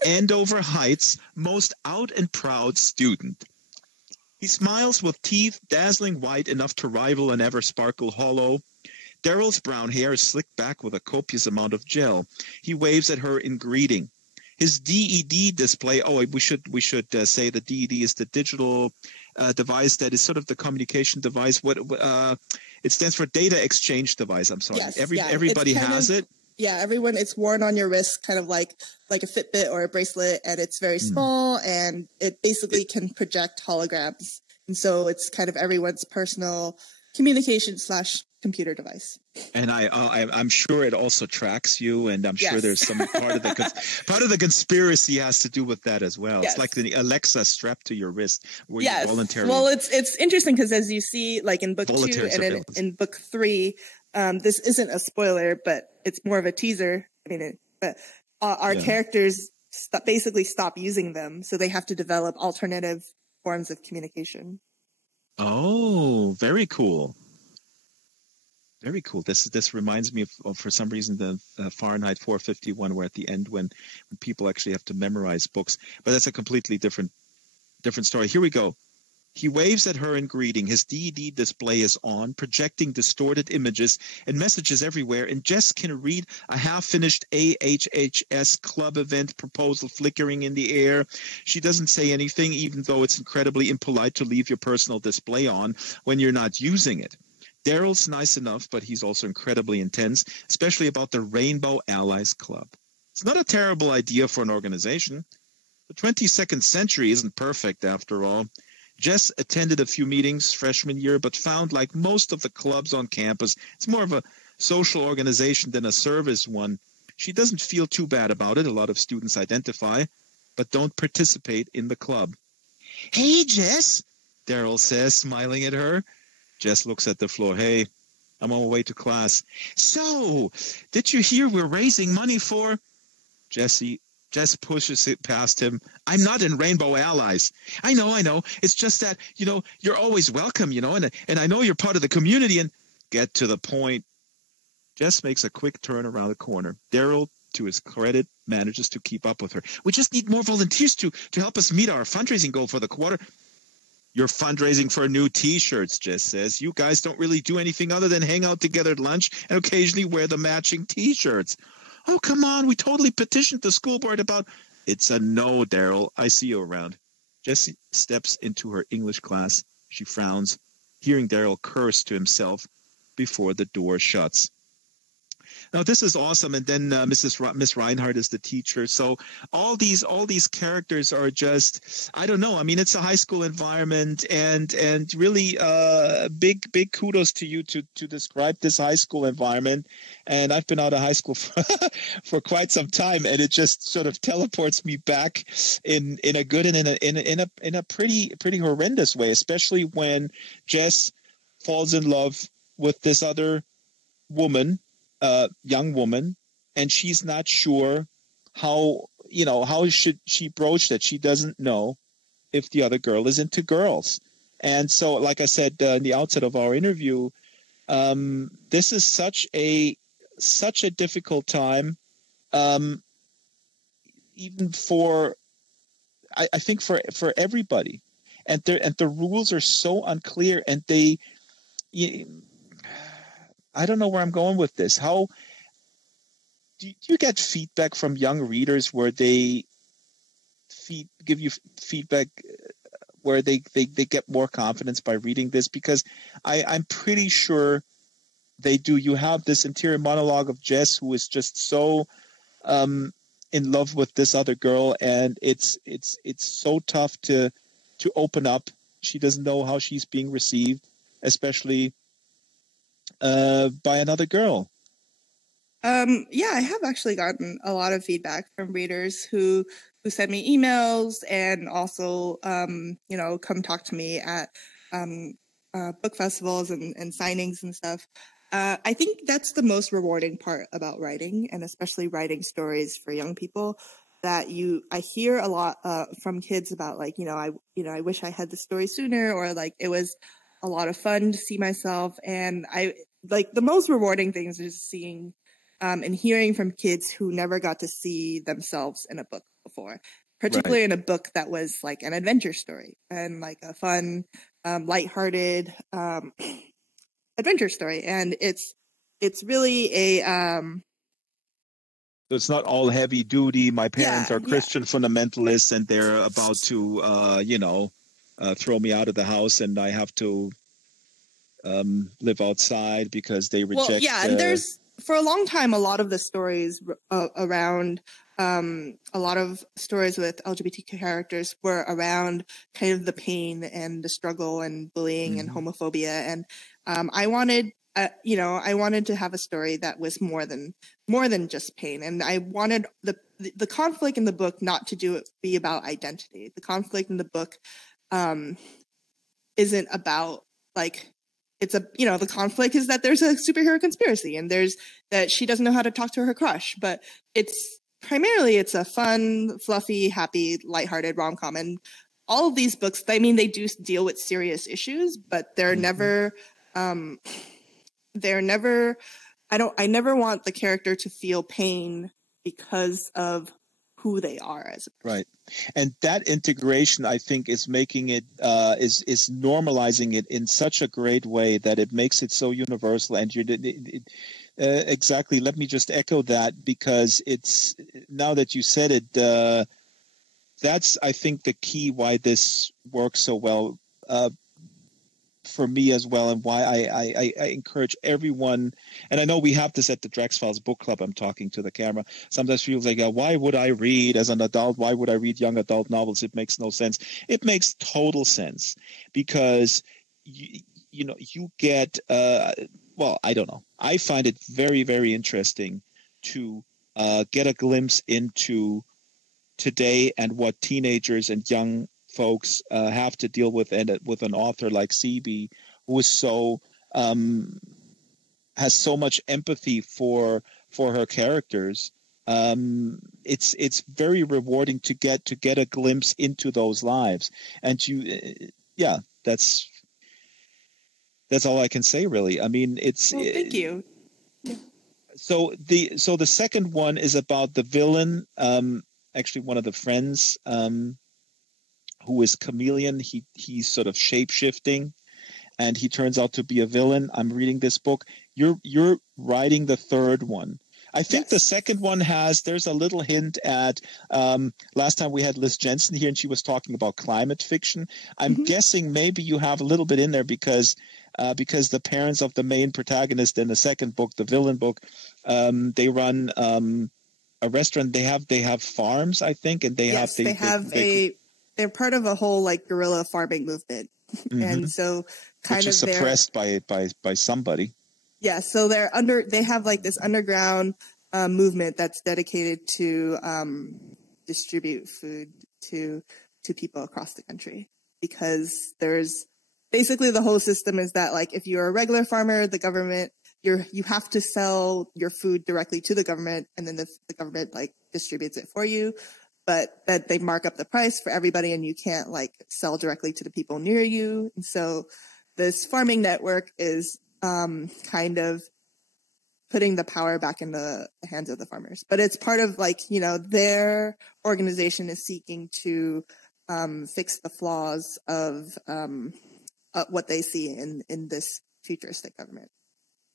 Andover Heights' most out and proud student. He smiles with teeth dazzling white enough to rival an ever-sparkle hollow. Daryl's brown hair is slicked back with a copious amount of gel. He waves at her in greeting. His DED display, we should say the DED is the digital device that is sort of the communication device. It stands for data exchange device. I'm sorry. Yes, everybody has it. Yeah, everyone, it's worn on your wrist, kind of like a Fitbit or a bracelet, and it's very small, and it basically can project holograms. And so it's kind of everyone's personal communication / computer device. And I'm sure it also tracks you, and I'm sure there's some part of the conspiracy has to do with that as well. Yes. It's like the Alexa strapped to your wrist, where you voluntarily. Well, it's interesting because as you see, like in book 2 and in book 3. This isn't a spoiler, but it's more of a teaser. Our characters basically stop using them, so they have to develop alternative forms of communication. Oh, very cool. Very cool. This reminds me of for some reason, the Fahrenheit 451, where at the end when people actually have to memorize books. But that's a completely different story. Here we go. He waves at her in greeting. His DED display is on, projecting distorted images and messages everywhere, and Jess can read a half-finished AHHS club event proposal flickering in the air. She doesn't say anything, even though it's incredibly impolite to leave your personal display on when you're not using it. Daryl's nice enough, but he's also incredibly intense, especially about the Rainbow Allies Club. It's not a terrible idea for an organization. The 22nd century isn't perfect, after all. Jess attended a few meetings freshman year, but found, like most of the clubs on campus, it's more of a social organization than a service one. She doesn't feel too bad about it. A lot of students identify, but don't participate in the club. Hey, Jess, Daryl says, smiling at her. Jess looks at the floor. Hey, I'm on my way to class. So, did you hear we're raising money for? Jess pushes it past him. I'm not in Rainbow Allies. I know. It's just that, you're always welcome, and I know you're part of the community, and get to the point. Jess makes a quick turn around the corner. Daryl, to his credit, manages to keep up with her. We just need more volunteers to help us meet our fundraising goal for the quarter. You're fundraising for new T-shirts, Jess says. You guys don't really do anything other than hang out together at lunch and occasionally wear the matching T-shirts. Oh, come on. We totally petitioned the school board about... It's a no, Daryl. I see you around. Jessie steps into her English class. She frowns, hearing Daryl curse to himself before the door shuts. No, this is awesome. And then Miss Reinhardt is the teacher. So all these characters are just, I don't know. I mean, it's a high school environment, and really big kudos to you to describe this high school environment. And I've been out of high school for quite some time, and it just sort of teleports me back in a good and in a pretty horrendous way, especially when Jess falls in love with this other woman. Young woman, and she's not sure how should she broach that. She doesn't know if the other girl is into girls. And so, like I said in the outset of our interview, this is such a difficult time, even for I think for everybody, and the rules are so unclear, and I don't know where I'm going with this. How do you get feedback from young readers where they give you feedback where they get more confidence by reading this? Because I'm pretty sure they do. You have this interior monologue of Jess, who is just so in love with this other girl, and it's so tough to open up. She doesn't know how she's being received, especially by another girl. Yeah, I have actually gotten a lot of feedback from readers who send me emails and also come talk to me at book festivals and signings and stuff. I think that's the most rewarding part about writing, and especially writing stories for young people. That I hear a lot from kids about, like, I wish I had the story sooner, or like it was a lot of fun to see myself. And I like the most rewarding things is seeing and hearing from kids who never got to see themselves in a book before, particularly in a book that was like an adventure story and like a fun, lighthearted adventure story. And it's really a so it's not all heavy duty. My parents are Christian fundamentalists, and they're about to throw me out of the house, and I have to live outside because they reject. Well, and there's, for a long time, a lot of the stories around a lot of stories with LGBT characters were around kind of the pain and the struggle and bullying and homophobia. And I wanted to have a story that was more than just pain. And I wanted the conflict in the book not to be about identity. The conflict in the book isn't about, like, the conflict is that there's a superhero conspiracy, and there's that she doesn't know how to talk to her crush, but it's a fun, fluffy, happy, lighthearted rom-com. And all of these books, I mean, they do deal with serious issues, but they're never, I never want the character to feel pain because of who they are as a person. Right. And that integration, I think, is making it is normalizing it in such a great way that it makes it so universal. And exactly. Let me just echo that, because it's, now that you said it, that's, I think, the key why this works so well for me as well, and why I encourage everyone. And I know we have this at the Drax Files book club. I'm talking to the camera. Sometimes feels like, why would I read as an adult? Why would I read young adult novels? It makes no sense. It makes total sense, because you get well, I don't know. I find it very, very interesting to get a glimpse into today and what teenagers and young folks have to deal with, and with an author like CB, who is so has so much empathy for her characters. It's very rewarding to get a glimpse into those lives, and that's all I can say, really. I mean, thank you. So the second one is about the villain, actually one of the friends, who is chameleon. He's sort of shape-shifting, and he turns out to be a villain. I'm reading this book. You're writing the third one. I think the second one there's a little hint at, last time we had Liz Jensen here and she was talking about climate fiction. I'm guessing maybe you have a little bit in there because the parents of the main protagonist in the second book, the villain book, they run a restaurant. They have farms, I think, and they're part of a whole like guerrilla farming movement, and so which is suppressed by somebody. Yeah, so they have like this underground movement that's dedicated to distribute food to people across the country, because there's basically the whole system is that like if you're a regular farmer, the government you have to sell your food directly to the government, and then the government like distributes it for you, but that they mark up the price for everybody, and you can't like sell directly to the people near you. And so this farming network is kind of putting the power back in the hands of the farmers, but it's part of like, you know, their organization is seeking to fix the flaws of what they see in this futuristic government.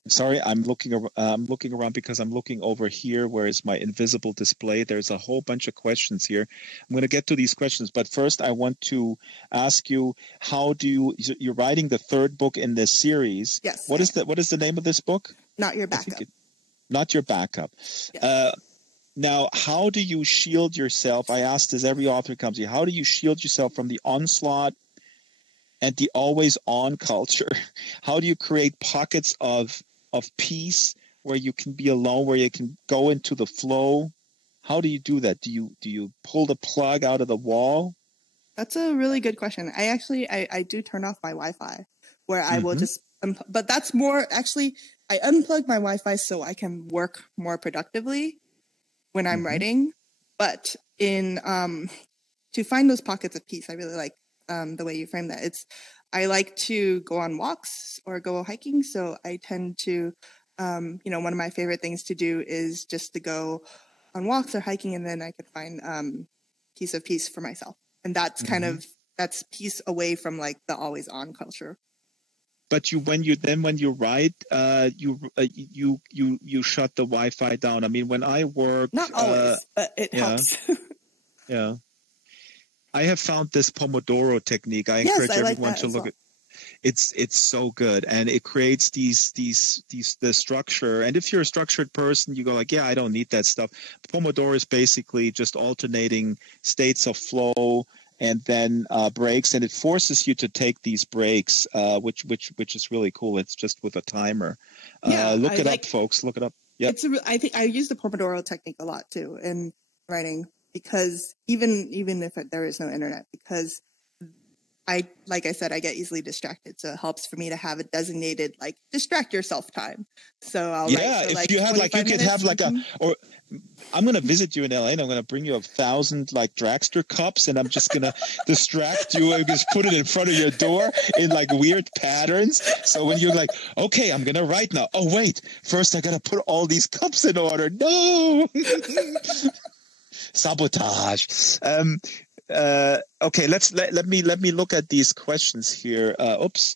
Sorry, I'm looking around because I'm looking over here where is my invisible display. There's a whole bunch of questions here. I'm going to get to these questions, but first I want to ask you, you're writing the third book in this series. Yes. What is the name of this book? Not Your Backup. Not Your Backup. Yes. Now, how do you shield yourself? I ask this every author who comes here. How do you shield yourself from the onslaught and the always-on culture? How do you create pockets of peace where you can be alone, where you can go into the flow? How do you do that? Do you pull the plug out of the wall? That's a really good question. I do turn off my Wi-Fi, where I will just, but that's more actually, I unplug my Wi-Fi so I can work more productively when I'm writing. But to find those pockets of peace, I really like the way you frame that. I like to go on walks or go hiking. So I tend to, one of my favorite things to do is just to go on walks or hiking, and then I could find piece of peace for myself. And that's that's peace away from like the always on culture. But when you write, you shut the Wi-Fi down. I mean, when I work, not always, but it helps. Yeah. I have found this Pomodoro technique. I encourage everyone to look at. It's so good, and it creates the structure. And if you're a structured person, you go like, yeah, I don't need that stuff. Pomodoro is basically just alternating states of flow and then breaks, and it forces you to take these breaks, which is really cool. It's just with a timer. Look it up, folks. Look it up. Yeah, I think I use the Pomodoro technique a lot too in writing. Because even if there is no internet, because like I said, I get easily distracted. So it helps for me to have a designated, like, distract yourself time. So I'll write for, if you have like, you could have like or I'm going to visit you in LA and I'm going to bring you 1,000 like Dragster cups, and I'm just going to distract you and just put it in front of your door in like weird patterns. So when you're like, okay, I'm going to write now. Oh, wait, first I got to put all these cups in order. No. Sabotage. Okay, let me look at these questions here. Oops.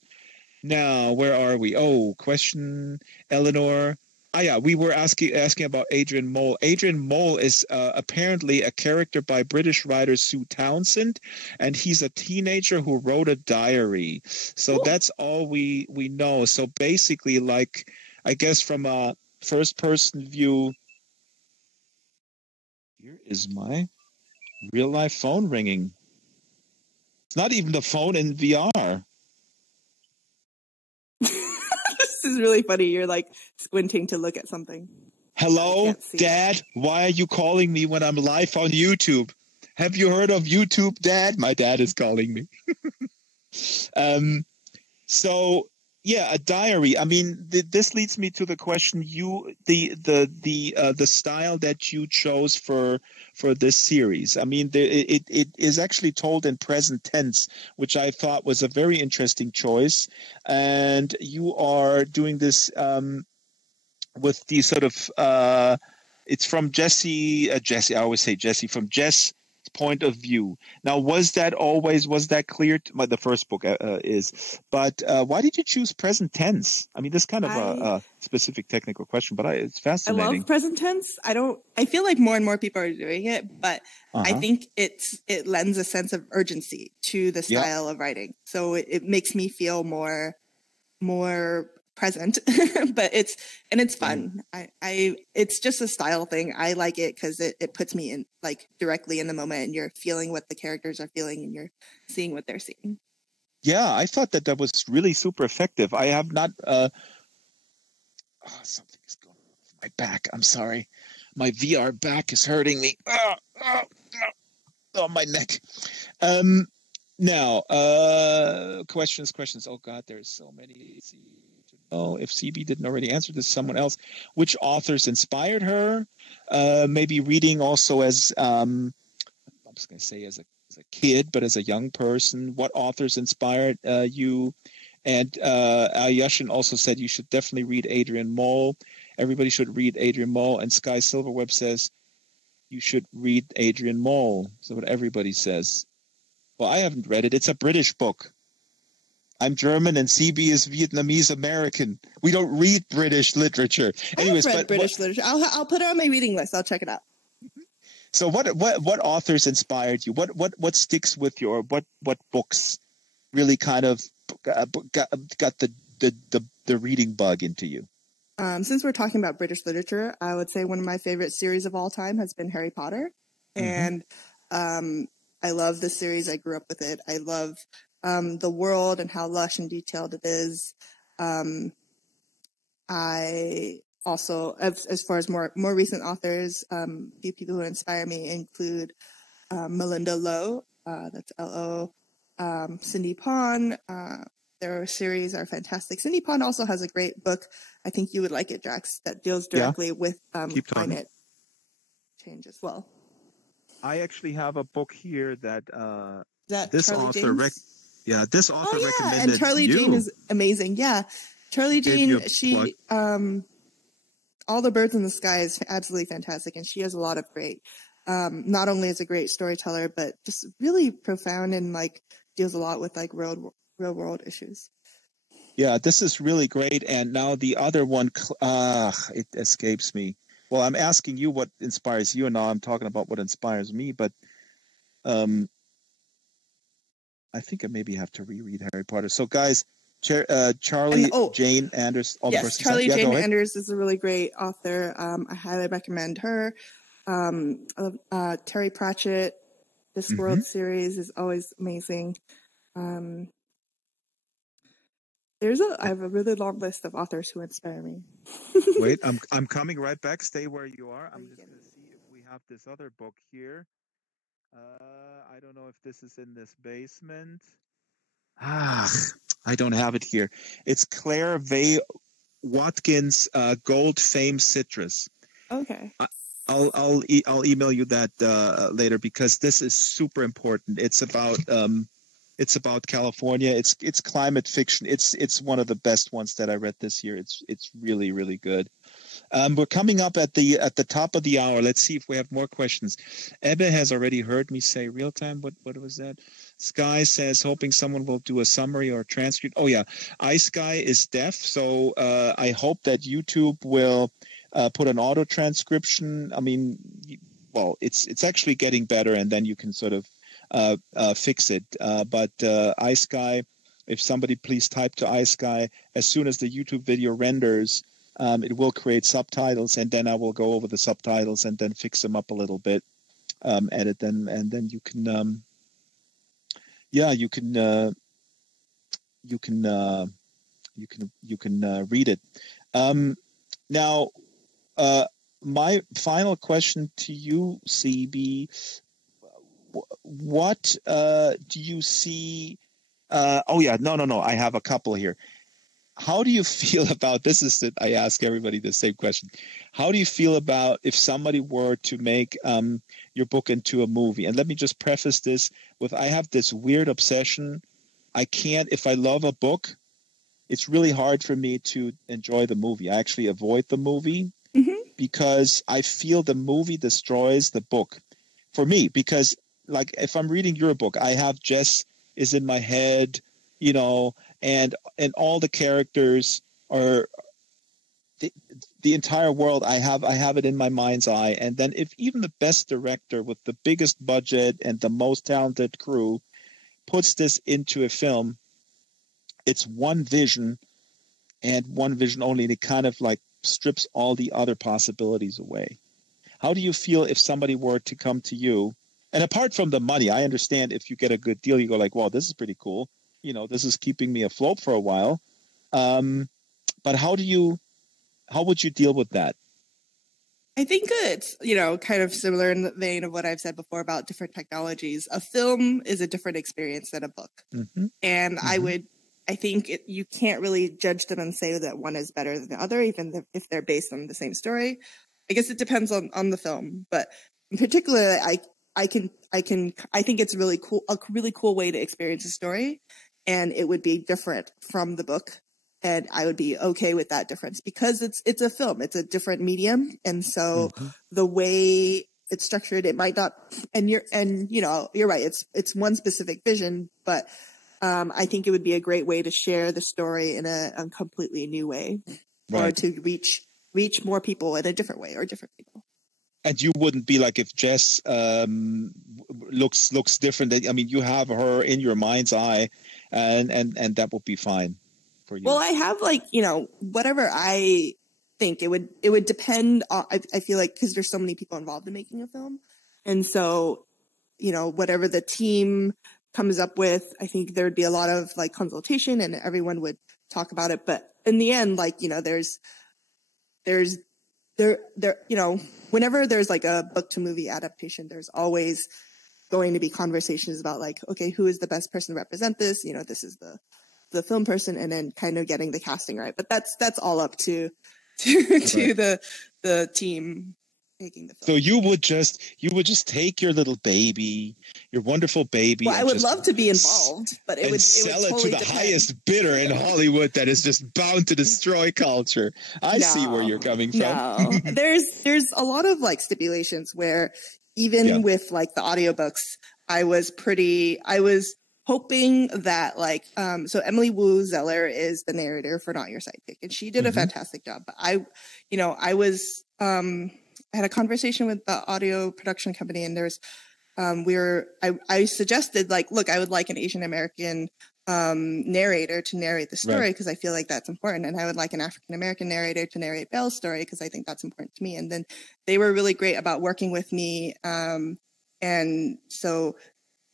Now, where are we? Oh, question, Eleanor. We were asking about Adrian Mole. Adrian Mole is apparently a character by British writer Sue Townsend, and he's a teenager who wrote a diary. So that's all we know. So basically, like, I guess from a first-person view. Here is my real-life phone ringing. It's not even the phone in VR. This is really funny. You're like squinting to look at something. Hello, Dad? Why are you calling me when I'm live on YouTube? Have you heard of YouTube, Dad? My dad is calling me. So... yeah, a diary. I mean, this leads me to the question: the style that you chose for this series. I mean, it is actually told in present tense, which I thought was a very interesting choice. And you are doing this with the sort of it's from Jesse. I always say Jesse, from Jess point of view. Now, was that clear? The first book is, but why did you choose present tense? I mean, this is kind of a specific technical question, but it's fascinating. I love present tense. I feel like more and more people are doing it, but I think it lends a sense of urgency to the style of writing. So it makes me feel more present, but it's fun. It's just a style thing. I like it because it puts me in like directly in the moment, and you're feeling what the characters are feeling, and you're seeing what they're seeing. Yeah, I thought that was really super effective. I have not. Something is going on with my back. I'm sorry, my VR back is hurting me. Oh, my neck. Now, questions. Oh God, there's so many. Oh, if CB didn't already answer this, someone else. Which authors inspired her? Maybe reading also as I'm just going to say as a kid, but as a young person. What authors inspired you? And Al Yashin also said you should definitely read Adrian Mole. Everybody should read Adrian Mole. And Sky Silverweb says you should read Adrian Mole. So what everybody says. Well, I haven't read it. It's a British book. I'm German and CB is Vietnamese American. We don't read British literature. Anyways, I've read British literature. I'll put it on my reading list. I'll check it out. So what authors inspired you? What sticks with you? Or what books really kind of got the reading bug into you? Since we're talking about British literature, I would say one of my favorite series of all time has been Harry Potter, and I love this series. I grew up with it. I love the world and how lush and detailed it is. I also, as far as more recent authors, few people who inspire me include Melinda Lowe, that's L-O, Cindy Pon. Their series are fantastic. Cindy Pon also has a great book. I think you would like it, Drax, that deals directly with climate change as well. I actually have a book here that this Charlie author recommended. And Charlie Jane is amazing. Yeah, Charlie Jane. She All the Birds in the Sky is absolutely fantastic, and she has a lot of great. Not only is a great storyteller, but just really profound and like deals a lot with like real world issues. Yeah, this is really great. And now the other one, it escapes me. Well, I'm asking you what inspires you, and now I'm talking about what inspires me. But I think I maybe have to reread Harry Potter. So, guys, Charlie Jane Anders. Yes, Charlie Jane Anders is a really great author. I highly recommend her. Terry Pratchett, Discworld series is always amazing. I have a really long list of authors who inspire me. Wait, I'm coming right back. Stay where you are. I'm just going to see if we have this other book here. I don't know if this is in this basement. I don't have it here. It's Claire Vay Watkins' Gold Fame Citrus. Okay. I'll email you that later because this is super important. It's about California. It's climate fiction. It's one of the best ones that I read this year. It's really, really good. We're coming up at the top of the hour. Let's see if we have more questions. Ebbe has already heard me say real time. What was that? Sky says hoping someone will do a summary or a transcript. Oh yeah, iSky is deaf, so I hope that YouTube will put an auto transcription. I mean, well, it's actually getting better, and then you can sort of fix it. But iSky, if somebody please type to iSky, as soon as the YouTube video renders, it will create subtitles, and then I will go over the subtitles and then fix them up a little bit, edit them, and then you can read it. Now, my final question to you, CB. What do you see? No. I have a couple here. How do you feel about this? I ask everybody the same question. How do you feel about if somebody were to make your book into a movie? And let me just preface this with I have this weird obsession. I can't, if I love a book, it's really hard for me to enjoy the movie. I actually avoid the movie because I feel the movie destroys the book for me because like if I'm reading your book, I have Jess is in my head, you know, and all the characters are the entire world. I have it in my mind's eye. And then if even the best director with the biggest budget and the most talented crew puts this into a film, it's one vision and one vision only, and it kind of like strips all the other possibilities away. How do you feel if somebody were to come to you? And apart from the money, I understand if you get a good deal, you go like, well, this is pretty cool. You know, this is keeping me afloat for a while. But how would you deal with that? I think it's, you know, kind of similar in the vein of what I've said before about different technologies. A film is a different experience than a book. Mm-hmm. And mm-hmm. I think you can't really judge them and say that one is better than the other, even if they're based on the same story. I guess it depends on the film, but in particular, I think it's really cool, a really cool way to experience a story, and it would be different from the book. And I would be okay with that difference because it's a film, it's a different medium. And so mm-hmm. the way it's structured, it might not, and you're right. It's one specific vision, but I think it would be a great way to share the story in a completely new way, right. Or to reach more people in a different way or different people. And you wouldn't be like if Jess looks different. I mean, you have her in your mind's eye, and that would be fine for you. Well, I have whatever I think it would depend on. I feel like because there's so many people involved in making a film, and so whatever the team comes up with, I think there would be a lot of consultation, and everyone would talk about it. But in the end, whenever there's a book to movie adaptation, there's always going to be conversations about okay, who is the best person to represent this? This is the film person, and then kind of getting the casting right. But that's all up to right. the team making the film. So you would just take your little baby, your wonderful baby. Well, I would love to be involved, but it would sell it totally to the depend. Highest bidder in Hollywood that is just bound to destroy culture. I see where you're coming from. No. There's a lot of stipulations where even with the audiobooks, I was hoping that so Emily Wu Zeller is the narrator for Not Your Sidekick, and she did mm-hmm. a fantastic job. But I had a conversation with the audio production company, and there's I suggested look, I would like an Asian American narrator to narrate the story because I feel like that's important, and I would like an African American narrator to narrate Belle's story because I think that's important to me. And then they were really great about working with me, and so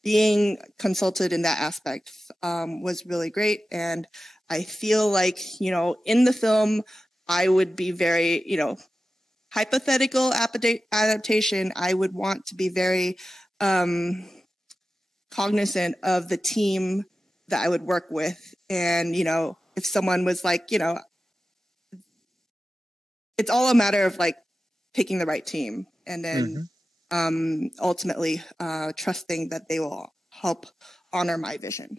being consulted in that aspect was really great. And I feel in the film I would be very hypothetical adaptation, I would want to be very cognizant of the team that I would work with. And, if someone was it's all a matter of picking the right team and then ultimately trusting that they will help honor my vision.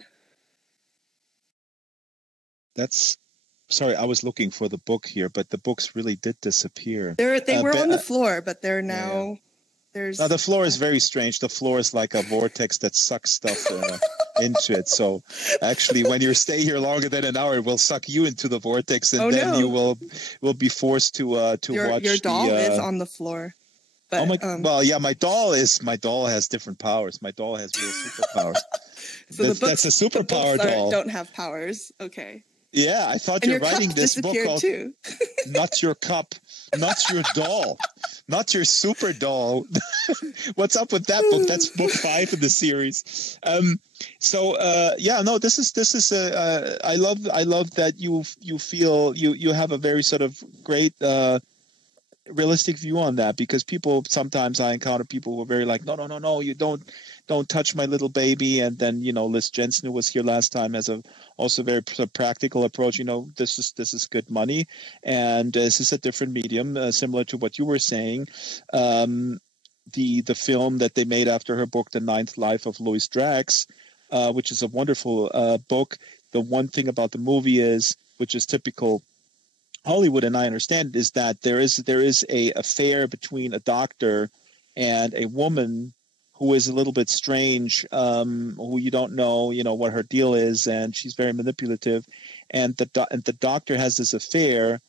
Sorry, I was looking for the book here, but the books really did disappear. They were on the floor, but they're now... Now, the floor is very strange. The floor is like a vortex that sucks stuff into it. So actually, when you stay here longer than an hour, it will suck you into the vortex, and you will be forced to watch. Your doll is on the floor. But, my doll has different powers. My doll has real superpowers. So that's a superpower doll. Don't have powers. Okay. Yeah, I thought you're writing this book called too. Not Your Cup, Not Your Doll, Not Your Super Doll. What's up with that book? That's book 5 in the series. This is I love that you feel you have a very sort of great realistic view on that, because sometimes I encounter people who are very no, you don't touch my little baby. And then, Liz Jensen, who was here last time, has also very practical approach. This is good money, and this is a different medium, similar to what you were saying. The film that they made after her book, The Ninth Life of Louis Drax, which is a wonderful book. The one thing about the movie is, which is typical Hollywood, and I understand it, is that there is a affair between a doctor and a woman who is a little bit strange, who you don't know, what her deal is, and she's very manipulative. And the doctor has this affair,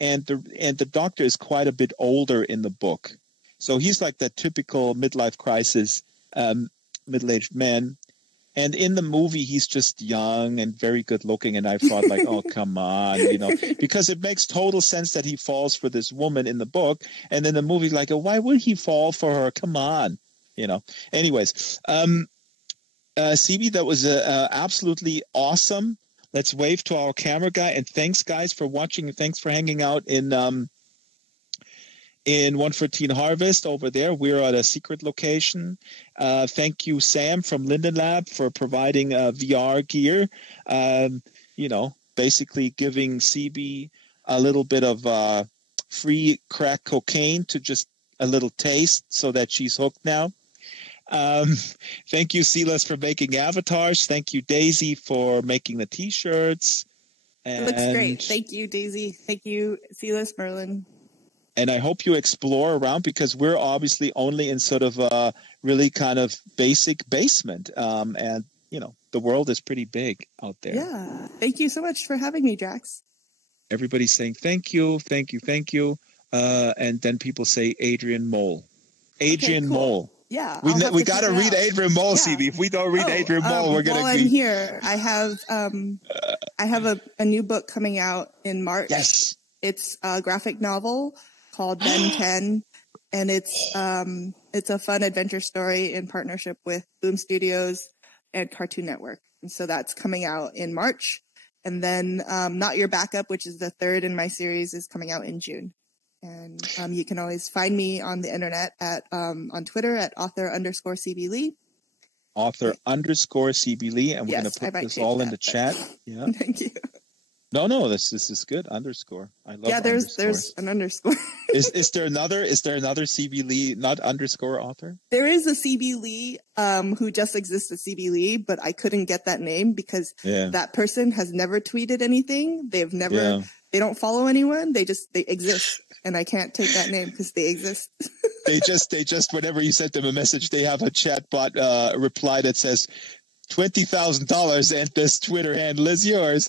and the doctor is quite a bit older in the book. So he's like that typical midlife crisis, middle-aged man. And in the movie, he's just young and very good looking. And I thought, like, oh, come on, because it makes total sense that he falls for this woman in the book. And then the movie, like, oh, why would he fall for her? Come on, Anyways, CB, that was absolutely awesome. Let's wave to our camera guy. And thanks, guys, for watching. And thanks for hanging out in 114 Harvest over there. We're at a secret location. Thank you, Sam from Linden Lab, for providing VR gear. Basically giving CB a little bit of free crack cocaine to just a little taste so that she's hooked now. Thank you, Silas, for making avatars. Thank you, Daisy, for making the T-shirts. It looks great. Thank you, Daisy. Thank you, Silas, Merlin. And I hope you explore around, because we're obviously only in sort of a really kind of basic basement. And, the world is pretty big out there. Yeah. Thank you so much for having me, Drax. Everybody's saying thank you, thank you, thank you. And then people say Adrian Mole. Adrian Mole. Yeah. We got to read Adrian Mole, CB. If we don't read Adrian Mole, we're going to While I'm here, I have a new book coming out in March. Yes. It's a graphic novel called Ben 10, and it's a fun adventure story in partnership with Boom Studios and Cartoon Network. And so that's coming out in March. And then Not Your Backup, which is the third in my series, is coming out in June. And you can always find me on the internet at on Twitter at author_CB Lee. Author_CB Lee, and we're going to put this all in the chat. Yeah. Thank you. No, this is good. Underscore. I love. Yeah, there's an underscore. Is there another CB Lee, not underscore author? There is a CB Lee who just exists as CB Lee, but I couldn't get that name because that person has never tweeted anything. They don't follow anyone. They exist, and I can't take that name because they exist. they just whenever you send them a message, they have a chatbot reply that says $20,000 and this Twitter handle is yours.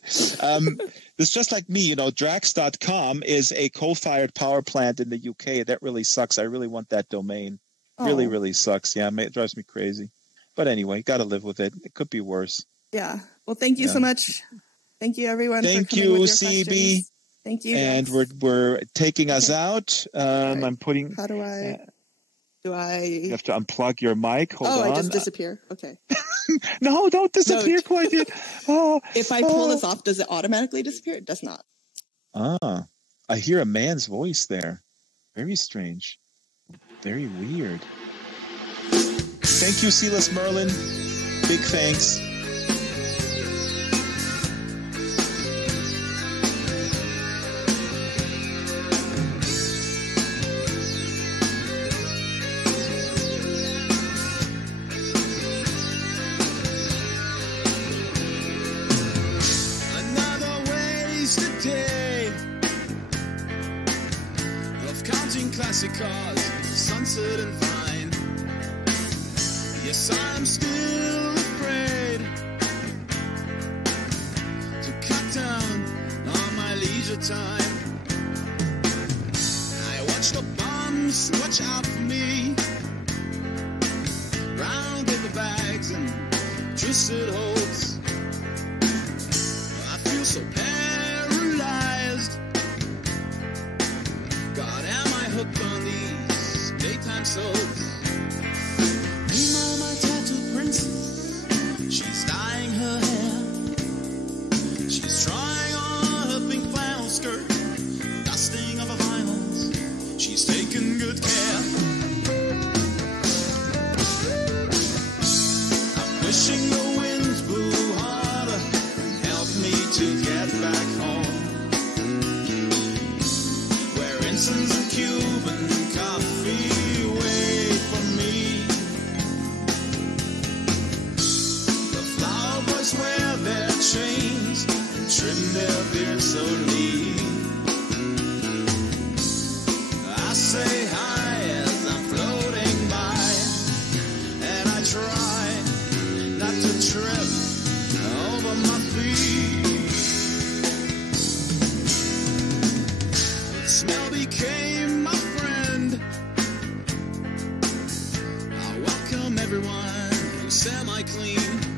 It's just like me, Drax.com is a coal-fired power plant in the UK. That really sucks. I really want that domain. Really, really sucks. Yeah, it drives me crazy. But anyway, got to live with it. It could be worse. Yeah. Well, thank you so much. Thank you, everyone. Thank for coming you, with your CB. Questions. Thank you. And we're taking us out. Right. I'm putting. How do I? You have to unplug your mic. Hold on. I just disappear. Okay. No, don't disappear quite yet. If I pull this off, does it automatically disappear? It does not. I hear a man's voice there. Very strange. Very weird. Thank you, Silas Merlin. Big thanks. Classic cars, sunset and fine. Yes, I'm still afraid to cut down on my leisure time. I watch the bombs watch out for me. Round paper bags and twisted hopes. I feel so paralyzed. God, am I hooked on these daytime soaps? Meanwhile, my tattoo princess, she's dyeing her hair. She's trying on her pink flannel skirt, dusting of her vinyls. She's taking good care. I'm wishing the winds blew harder and helped me to get back home. Incense and Cuban coffee wait for me. The flower boys wear their chains and trim their beards so neat. I say hi as I'm floating by, clean.